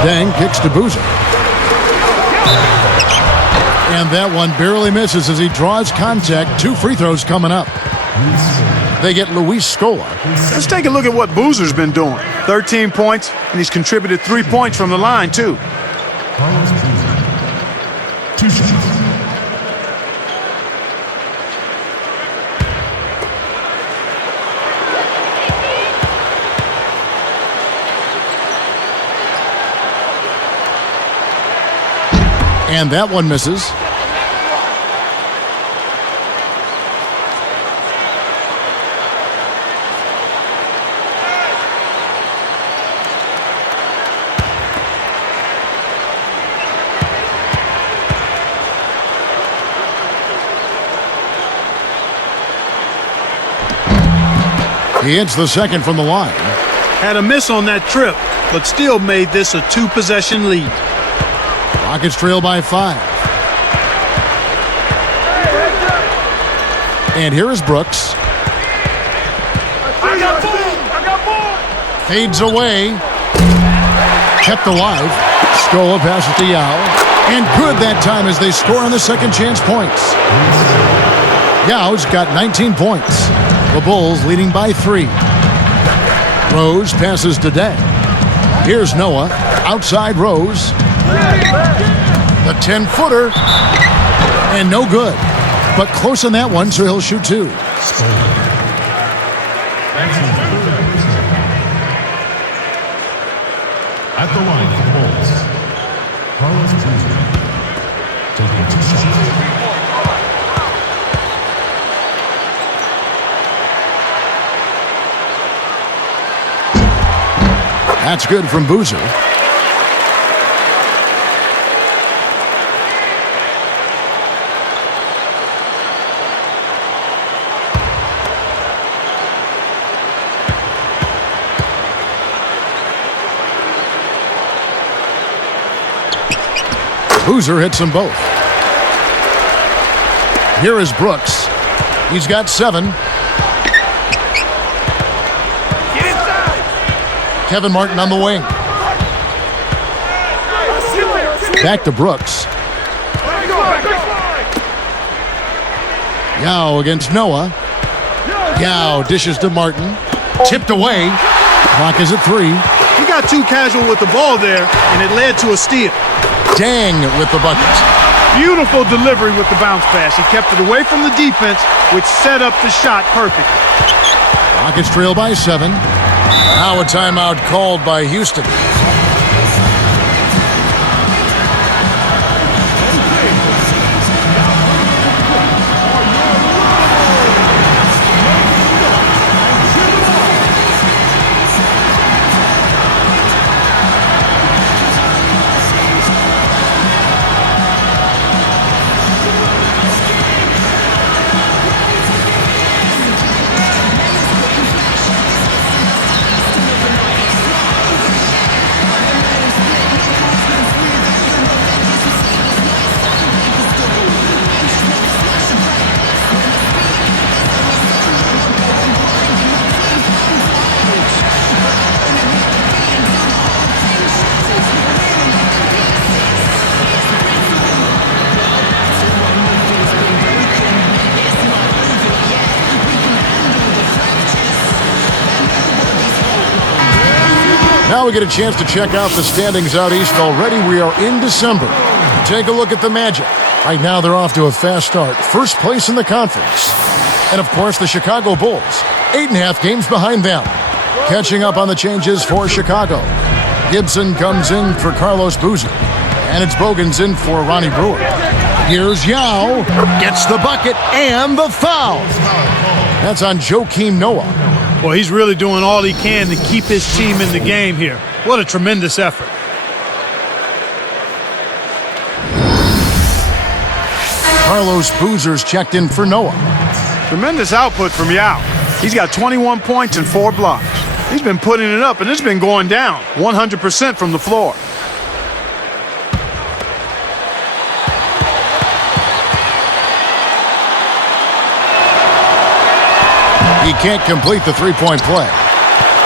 Dang kicks to Boozer. And that one barely misses as he draws contact. 2 free throws coming up. They get Luis Scola. Let's take a look at what Boozer's been doing. 13 points, and he's contributed 3 points from the line, too. Carlos Boozer. 2 shots. And that one misses. He hits the second from the line. Had a miss on that trip, but still made this a 2-possession lead. Rockets trail by 5. And here is Brooks. I got ball. Fades away. Kept alive. Scola passes to Yao. And good that time as they score on the second chance points. Yao's got 19 points. The Bulls leading by 3. Rose passes to Day. Here's Noah. Outside Rose. The 10-footer. And no good. But close on that one, so he'll shoot 2. At the line for the Bulls, Carlos Boozer. Taking 2 shots. That's good from Boozer. Boozer hits them both. Here is Brooks. He's got 7. Get inside. Kevin Martin on the wing. Back to Brooks. Yao against Noah. Yao dishes to Martin. Tipped away. Clock is at 3. He got too casual with the ball there, and it led to a steal. Dang with the bucket. Beautiful delivery with the bounce pass. He kept it away from the defense, which set up the shot perfectly. Rockets trail by 7. Now a timeout called by Houston. Now we get a chance to check out the standings out east. Already we are in December. Take a look at the Magic. Right now they're off to a fast start. First place in the conference. And of course the Chicago Bulls. 8.5 games behind them. Catching up on the changes for Chicago. Gibson comes in for Carlos Boozer. And it's Bogan's in for Ronnie Brewer. Here's Yao. Gets the bucket and the foul. That's on Joakim Noah. Well, he's really doing all he can to keep his team in the game here. What a tremendous effort. Carlos Boozer's checked in for Noah. Tremendous output from Yao. He's got 21 points and 4 blocks. He's been putting it up, and it's been going down 100% from the floor. He can't complete the three-point play.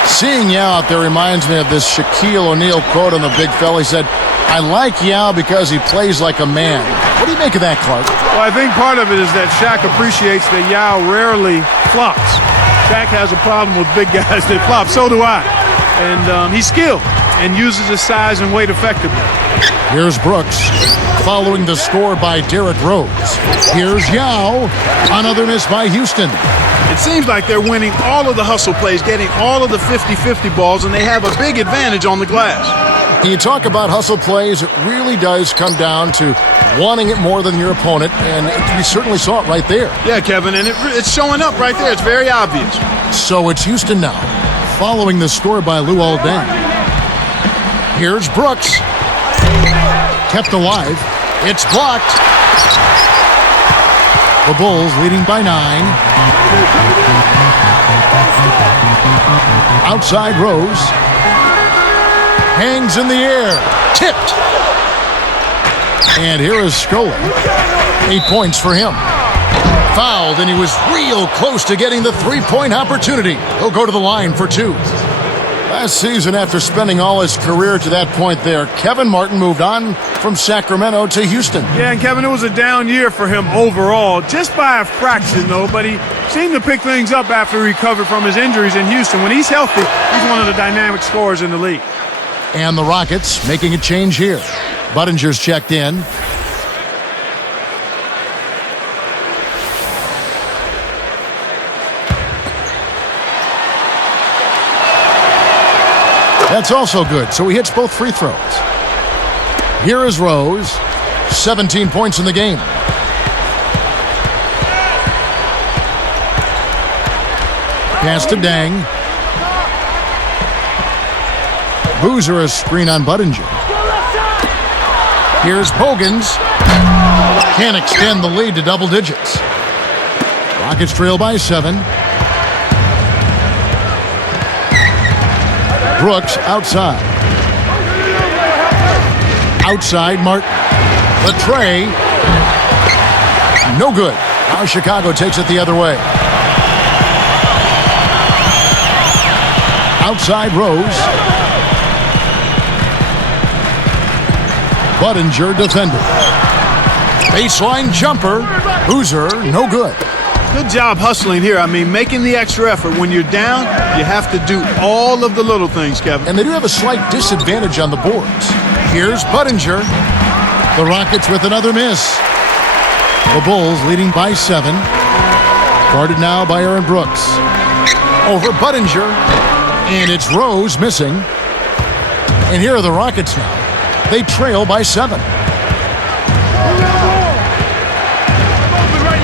Seeing Yao out there reminds me of this Shaquille O'Neal quote on the big fella. He said, "I like Yao because he plays like a man." What do you make of that, Clark? Well, I think part of it is that Shaq appreciates that Yao rarely flops. Shaq has a problem with big guys that flop. So do I. And he's skilled and uses his size and weight effectively. Here's Brooks, following the score by Derrick Rose. Here's Yao, another miss by Houston. It seems like they're winning all of the hustle plays, getting all of the 50-50 balls, and they have a big advantage on the glass. When you talk about hustle plays, it really does come down to wanting it more than your opponent, and we certainly saw it right there. Yeah, Kevin, and it's showing up right there. It's very obvious. So it's Houston now, following the score by Luol Deng. Here's Brooks. Kept alive. It's blocked. The Bulls leading by 9. Outside Rose. Hangs in the air. Tipped. And here is Scola. 8 points for him. Fouled, and he was real close to getting the three-point opportunity. He'll go to the line for 2. Last season, after spending all his career to that point there, Kevin Martin moved on from Sacramento to Houston. Yeah, and Kevin, it was a down year for him overall, just by a fraction, though. But he seemed to pick things up after he recovered from his injuries in Houston. When he's healthy, he's one of the dynamic scorers in the league. And the Rockets making a change here. Buttinger's checked in. That's also good, so he hits both free throws. Here is Rose, 17 points in the game. Pass to Deng. Boozer a screen on Buttinger. Here's Bogans. Can't extend the lead to double digits. Rockets trail by 7. Brooks outside. Outside Martin. The tray. No good. Now Chicago takes it the other way. Outside Rose. Buttinger defended. Baseline jumper. Boozer, no good. Good job hustling here. I mean, making the extra effort. When you're down, you have to do all of the little things, Kevin. And they do have a slight disadvantage on the boards. Here's Buttinger. The Rockets with another miss. The Bulls leading by 7. Guarded now by Aaron Brooks. Over Buttinger. And it's Rose missing. And here are the Rockets now. They trail by 7.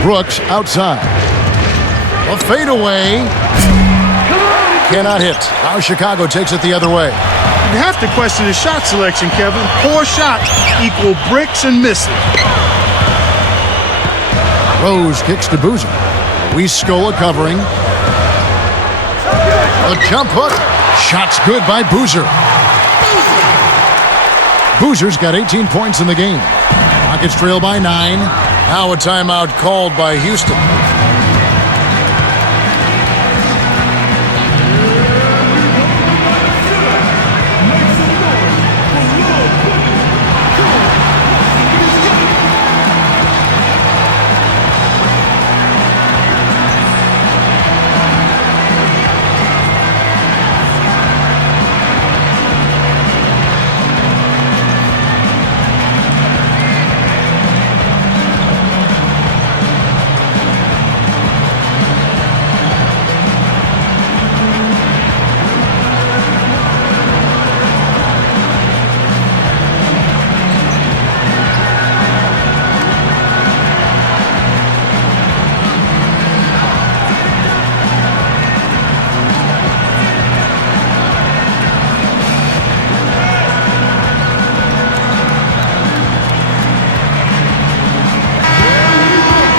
Brooks outside. A fadeaway. Cannot hit. Now Chicago takes it the other way. You have to question his shot selection, Kevin. Poor shots equal bricks and misses. Rose kicks to Boozer. Scola covering. A jump hook. Shot's good by Boozer. Boozer's got 18 points in the game. Rockets trail by 9. Now a timeout called by Houston.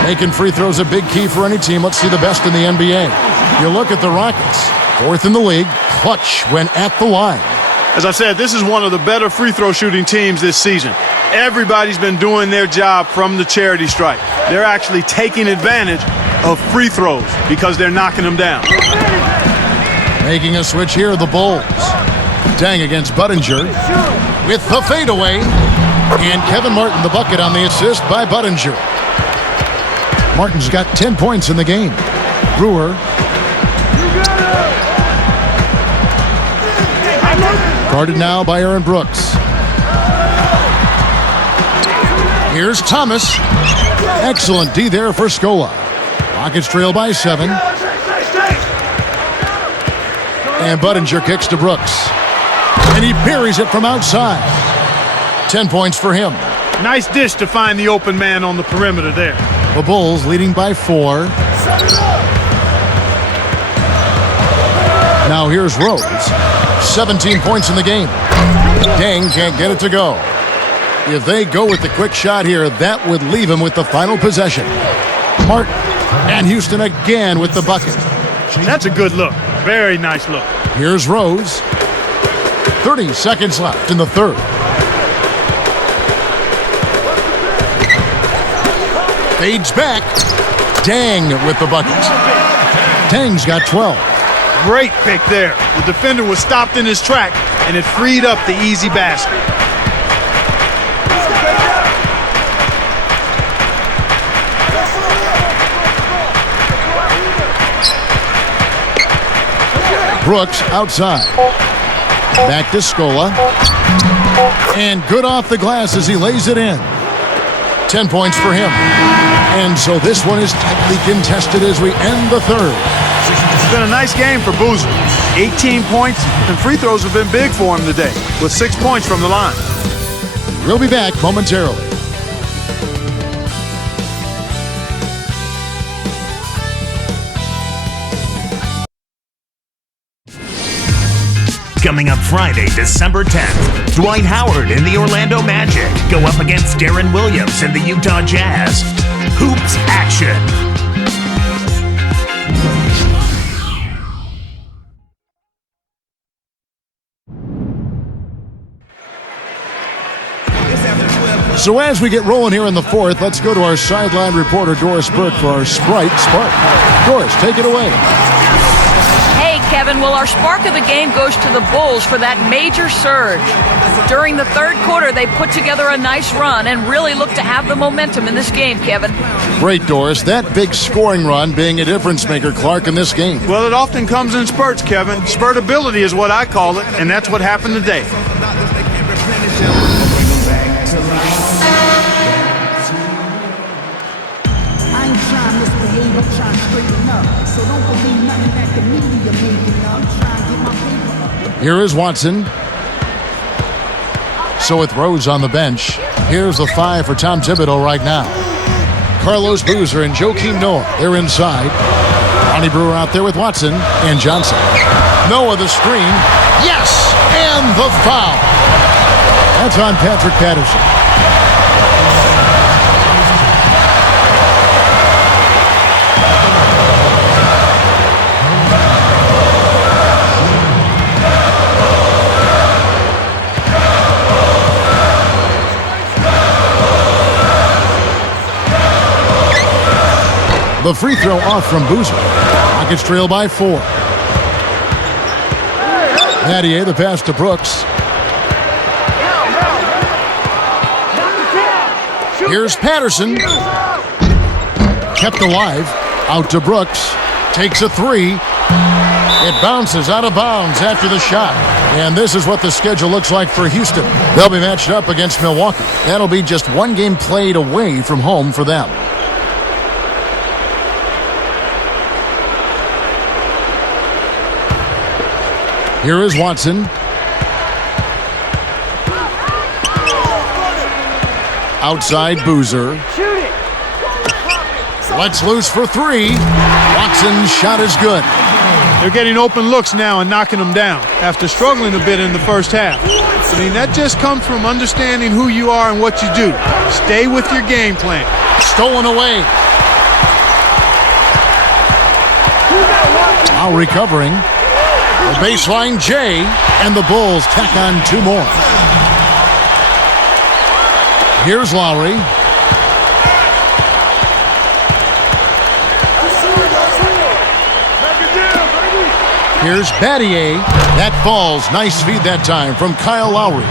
Making free throws a big key for any team. Let's see the best in the NBA. You look at the Rockets, 4th in the league, clutch when at the line. As I said, this is one of the better free throw shooting teams this season. Everybody's been doing their job from the charity stripe. They're actually taking advantage of free throws because they're knocking them down. Making a switch here, the Bulls. Deng against Buttinger with the fadeaway. And Kevin Martin the bucket on the assist by Buttinger. Martin's got 10 points in the game. Brewer Guarded now by Aaron Brooks. Here's Thomas. Excellent D there for Scola. Rockets trail by 7. And Budinger kicks to Brooks. And he parries it from outside. 10 points for him. Nice dish to find the open man on the perimeter there. The Bulls leading by 4. Now here's Rose. 17 points in the game. Dang can't get it to go. If they go with the quick shot here, that would leave him with the final possession. Martin and Houston again with the bucket. That's a good look. Very nice look. Here's Rose. 30 seconds left in the third. Fades back. Dang with the bucket. Dang's got 12. Great pick there. The defender was stopped in his track, and it freed up the easy basket. Brooks outside. Back to Scola. And good off the glass as he lays it in. 10 points for him. And so this one is tightly contested as we end the third. It's been a nice game for Boozer. 18 points, and free throws have been big for him today, with 6 points from the line. We'll be back momentarily. Coming up Friday, December 10th, Dwight Howard and the Orlando Magic go up against Darren Williams and the Utah Jazz. Hoops action. So as we get rolling here in the fourth, let's go to our sideline reporter, Doris Burke, for our Sprite Spark. Doris, take it away. Hey, Kevin, well, our spark of the game goes to the Bulls for that major surge. During the third quarter, they put together a nice run and really looked to have the momentum in this game, Kevin. Great, Doris. That big scoring run being a difference maker, Clark, in this game. Well, it often comes in spurts, Kevin. Spurtability is what I call it, and that's what happened today. Here is Watson. So with Rose on the bench, here's the 5 for Tom Thibodeau right now. Carlos Boozer and Joakim Noah, they're inside. Ronnie Brewer out there with Watson and Johnson. Noah the screen. Yes! And the foul. That's on Patrick Patterson. The free throw off from Boozer. Rockets trail by 4. Nattier, the pass to Brooks. Here's Patterson. Kept alive. Out to Brooks. Takes a 3. It bounces out of bounds after the shot. And this is what the schedule looks like for Houston. They'll be matched up against Milwaukee. That'll be just one game played away from home for them. Here is Watson. Outside Boozer. Let's loose for 3. Watson's shot is good. They're getting open looks now and knocking them down after struggling a bit in the first half. I mean, that just comes from understanding who you are and what you do. Stay with your game plan. Stolen away. Now recovering. The baseline J, and the Bulls tack on 2 more. Here's Lowry. Here's Battier. That falls. Nice feed that time from Kyle Lowry.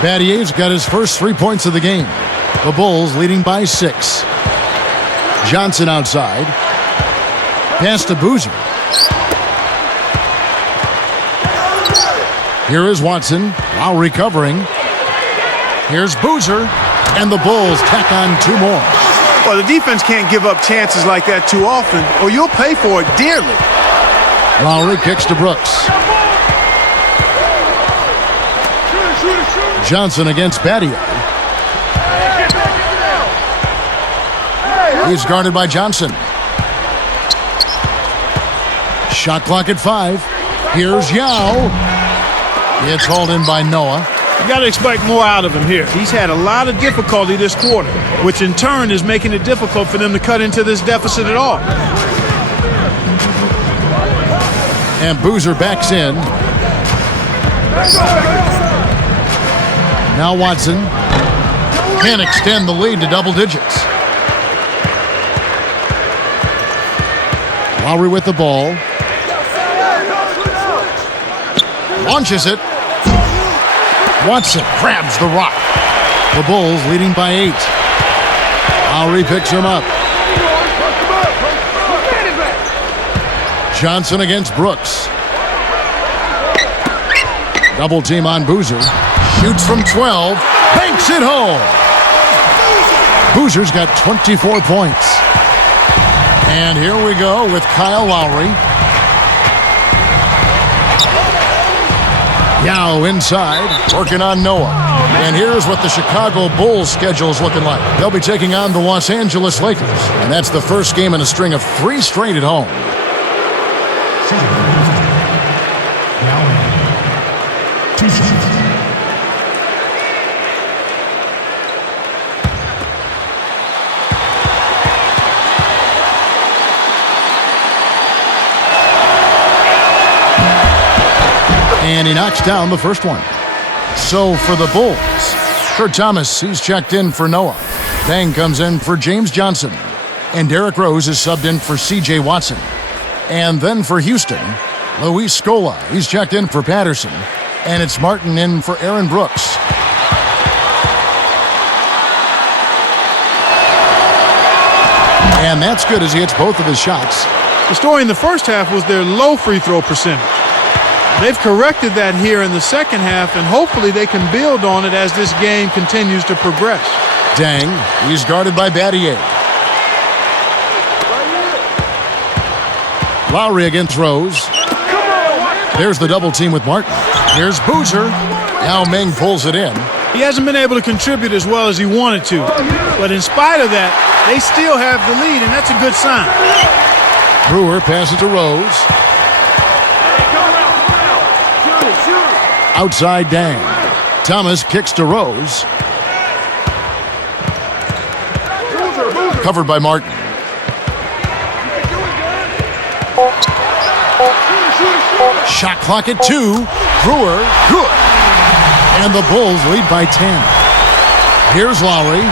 Battier's got his first 3 points of the game. The Bulls leading by 6. Johnson outside. Pass to Boozer. Here is Watson, while recovering. Here's Boozer, and the Bulls tack on 2 more. Well, the defense can't give up chances like that too often, or you'll pay for it dearly. Lowry kicks to Brooks. Johnson against Battier. He's guarded by Johnson. Shot clock at 5. Here's Yao. It's hauled in by Noah. You got to expect more out of him here. He's had a lot of difficulty this quarter, which in turn is making it difficult for them to cut into this deficit at all. And Boozer backs in. Now Watson can extend the lead to double digits. Lowry with the ball. Launches it. Watson grabs the rock. The Bulls leading by 8. Lowry picks him up. Johnson against Brooks. Double team on Boozer. Shoots from 12. Banks it home. Boozer's got 24 points. And here we go with Kyle Lowry. Yao inside, working on Noah. And here's what the Chicago Bulls schedule is looking like. They'll be taking on the Los Angeles Lakers. And that's the first game in a string of 3 straight at home. And he knocks down the first one. So for the Bulls, Kurt Thomas, he's checked in for Noah. Dang comes in for James Johnson. And Derrick Rose is subbed in for C.J. Watson. And then for Houston, Luis Scola, he's checked in for Patterson. And it's Martin in for Aaron Brooks. And that's good as he hits both of his shots. The story in the first half was their low free throw percentage. They've corrected that here in the second half, and hopefully they can build on it as this game continues to progress. Dang, he's guarded by Battier. Lowry against Rose. There's the double team with Martin. Here's Boozer. Yao Ming pulls it in. He hasn't been able to contribute as well as he wanted to, but in spite of that, they still have the lead, and that's a good sign. Brewer passes to Rose. Outside Dang. Thomas kicks to Rose. Covered by Martin. Shot clock at 2. Brewer, good. And the Bulls lead by 10. Here's Lowry.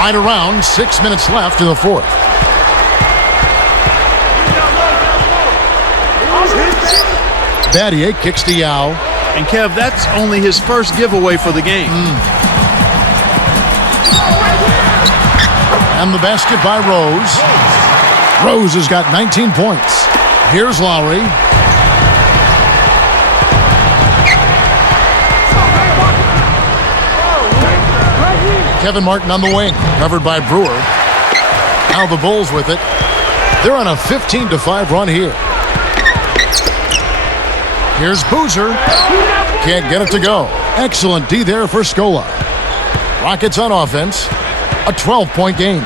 Right around, 6 minutes left in the fourth. Battier kicks to Yao. And Kev, that's only his first giveaway for the game. And the basket by Rose. Rose has got 19 points. Here's Lowry. Kevin Martin on the wing, covered by Brewer. Now the Bulls with it. They're on a 15-5 run here. Here's Boozer. Can't get it to go. Excellent D there for Scola. Rockets on offense. A 12-point game.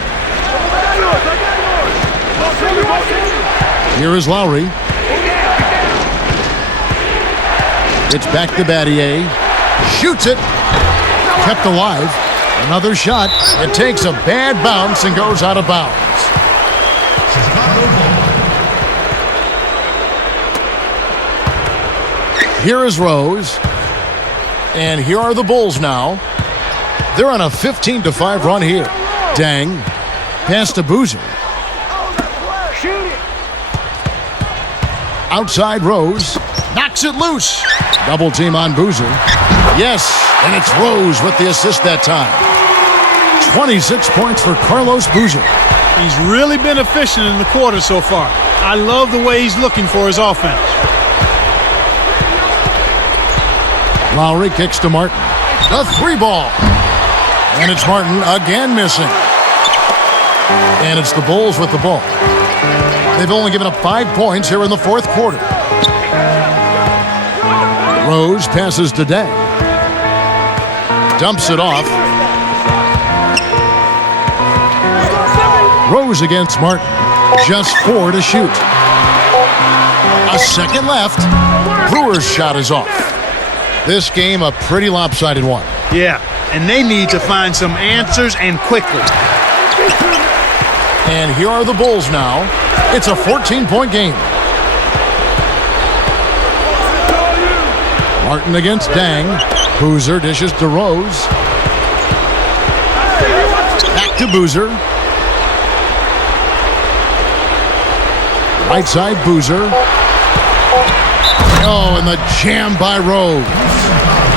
Here is Lowry. It's back to Battier. Shoots it. Kept alive. Another shot. It takes a bad bounce and goes out of bounds. Here is Rose. And here are the Bulls now. They're on a 15-5 run here. Dang. Pass to Boozer. Outside Rose. Knocks it loose. Double team on Boozer. Yes, and it's Rose with the assist that time. 26 points for Carlos Boozer. He's really been efficient in the quarter so far. I love the way he's looking for his offense. Lowry kicks to Martin. The 3-ball. And it's Martin again missing. And it's the Bulls with the ball. They've only given up 5 points here in the fourth quarter. Rose passes to Dang. Dumps it off. Rose against Martin. Just 4 to shoot. A second left. Brewer's shot is off. This game a pretty lopsided one. Yeah, and they need to find some answers and quickly. And here are the Bulls now. It's a 14-point game. Martin against Dang. Boozer dishes to Rose. Back to Boozer. Right side, Boozer. Oh, and the jam by Rose.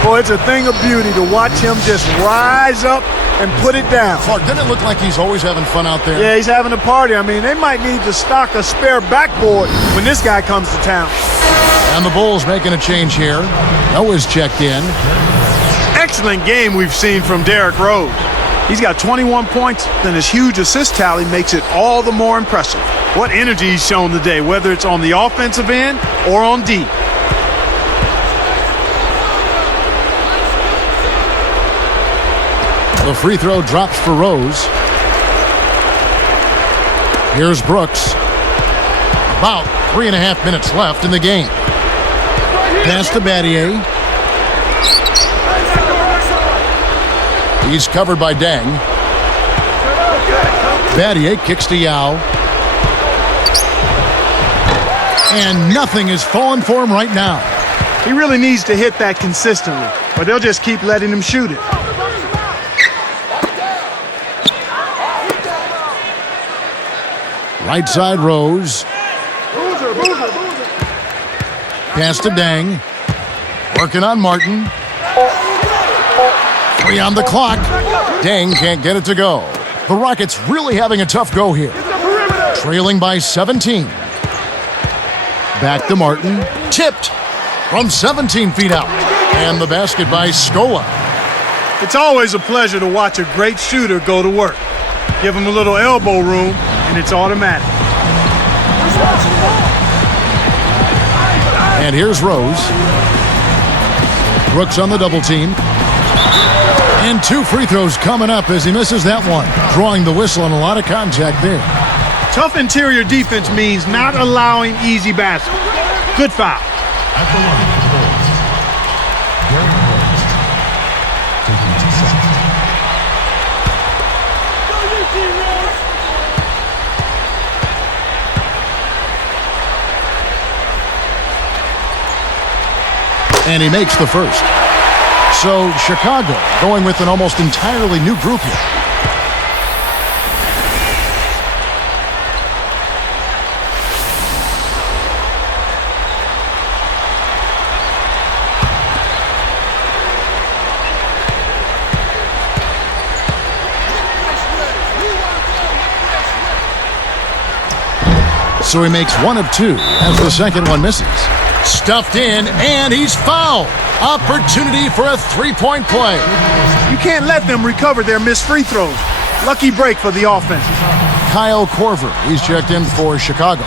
Boy, it's a thing of beauty to watch him just rise up and put it down. Clark, doesn't it look like he's always having fun out there? Yeah, he's having a party. I mean, they might need to stock a spare backboard when this guy comes to town. And the Bulls making a change here. Noah's checked in. Excellent game we've seen from Derrick Rose. He's got 21 points, then his huge assist tally makes it all the more impressive. What energy he's shown today, whether it's on the offensive end or on D. The free throw drops for Rose. Here's Brooks. About 3.5 minutes left in the game. Pass to Battier. He's covered by Dang. Battier kicks to Yao. And nothing is falling for him right now. He really needs to hit that consistently, or they'll just keep letting him shoot it. Right side, Rose. Pass to Dang. Working on Martin. 3 on the clock. Dang can't get it to go. The Rockets really having a tough go here. Trailing by 17. Back to Martin. Tipped from 17 feet out. And the basket by Scola. It's always a pleasure to watch a great shooter go to work. Give him a little elbow room, and it's automatic. And here's Rose. Brooks on the double team. And 2 free throws coming up as he misses that one. Drawing the whistle on a lot of contact there. Tough interior defense means not allowing easy baskets. Good foul. At the line for the Bulls, Derrick Rose, taking 2 shots. And he makes the first. So Chicago going with an almost entirely new group here. So he makes 1 of 2 as the second one misses. Stuffed in, and he's fouled. Opportunity for a 3-point play. You can't let them recover their missed free throws. Lucky break for the offense. Kyle Korver, he's checked in for Chicago.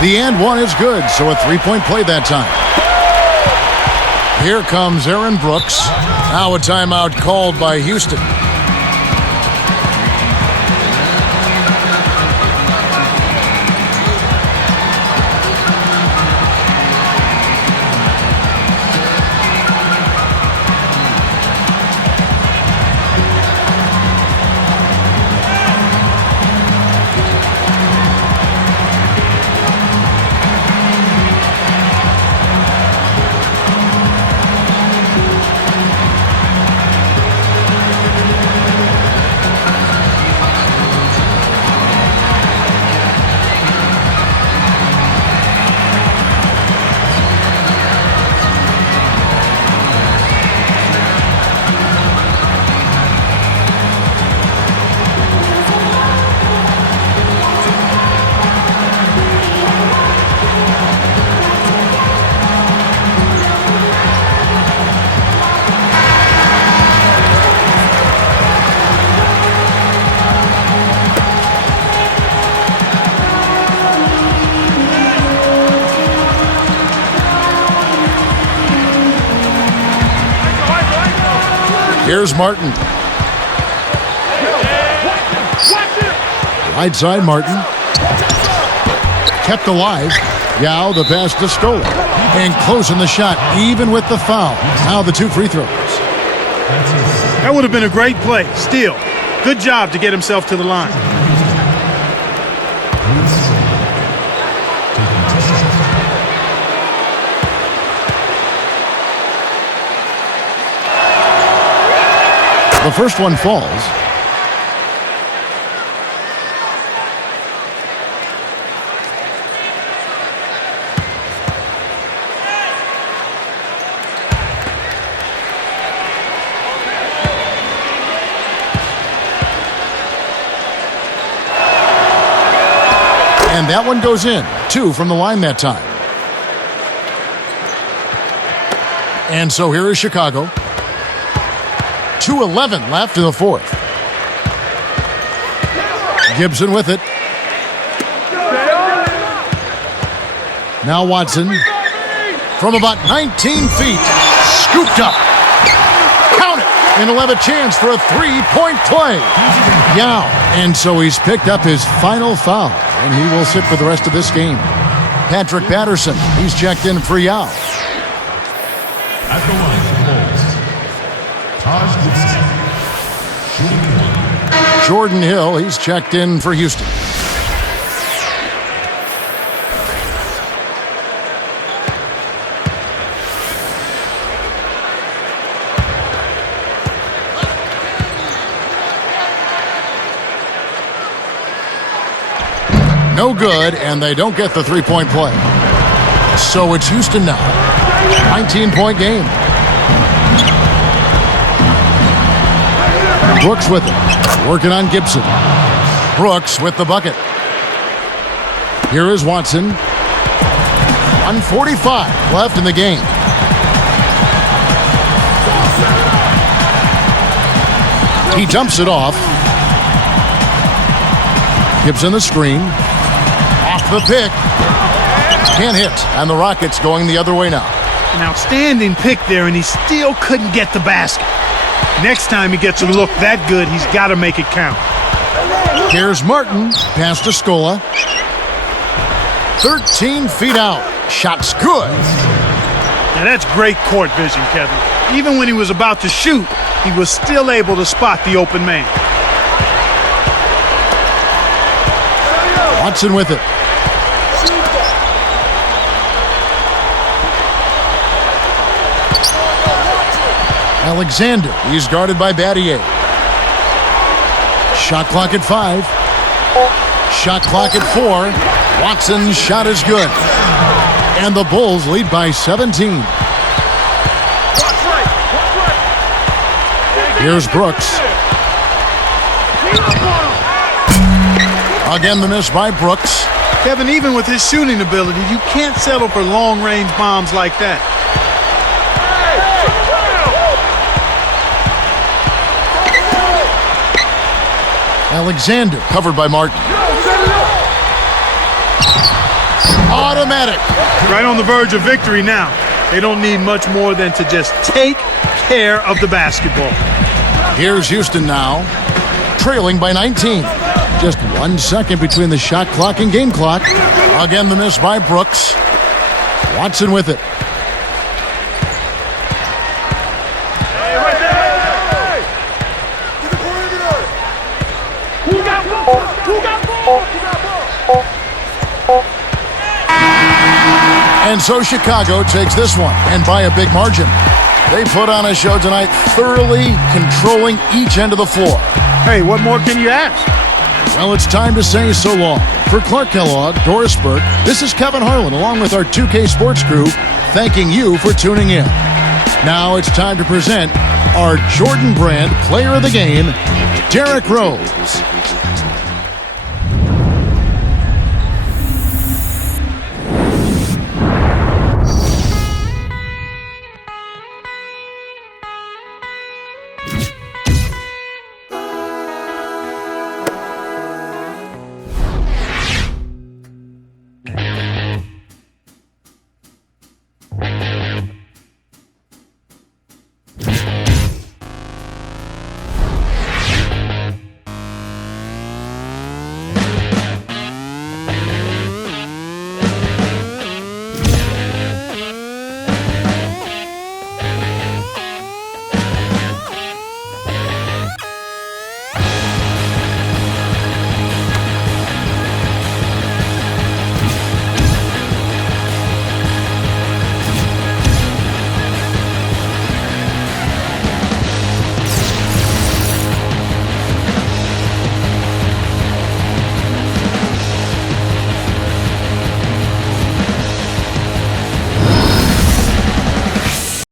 The and one is good, so a 3-point play that time. Here comes Aaron Brooks. Now a timeout called by Houston. Here's Martin. Right side, Martin. Kept alive. Yao, the pass to Scola. And closing the shot, even with the foul. Now the 2 free throws. That would have been a great play. Still, good job to get himself to the line. The first one falls. And that one goes in. 2 from the line that time. And so here is Chicago. 2:11 left in the fourth. Gibson with it. Now Watson. From about 19 feet. Scooped up. Count it. And he'll have a chance for a 3-point play. Yao. And so he's picked up his final foul. And he will sit for the rest of this game. Patrick Patterson. He's checked in for Yao. At the line for Bulls, Taj Gibson, shooting 1. Jordan Hill. He's checked in for Houston. No good, and they don't get the 3-point play. So it's Houston now. 19-point game. Brooks with it. Working on Gibson. Brooks with the bucket. Here is Watson. 1:45 left in the game. He dumps it off. Gibson the screen. Off the pick. Can't hit. And the Rockets going the other way now. An outstanding pick there, and he still couldn't get the basket. Next time he gets a look that good, he's got to make it count. Here's Martin. Pass to Scola. 13 feet out. Shot's good. Now that's great court vision, Kevin. Even when he was about to shoot, he was still able to spot the open man. Watson with it. Alexander. He's guarded by Battier. Shot clock at 5. Shot clock at 4. Watson's shot is good. And the Bulls lead by 17. Here's Brooks. Again, the miss by Brooks. Kevin, even with his shooting ability, you can't settle for long-range bombs like that. Alexander covered by Martin. Automatic. Right on the verge of victory now. They don't need much more than to just take care of the basketball. Here's Houston now, trailing by 19. Just 1 second between the shot clock and game clock. Again, the miss by Brooks. Watson with it. And so Chicago takes this one, and by a big margin. They put on a show tonight, thoroughly controlling each end of the floor. Hey, what more can you ask? Well, it's time to say so long. For Clark Kellogg, Doris Burke, this is Kevin Harlan, along with our 2K Sports crew, thanking you for tuning in. Now it's time to present our Jordan Brand Player of the Game, Derrick Rose.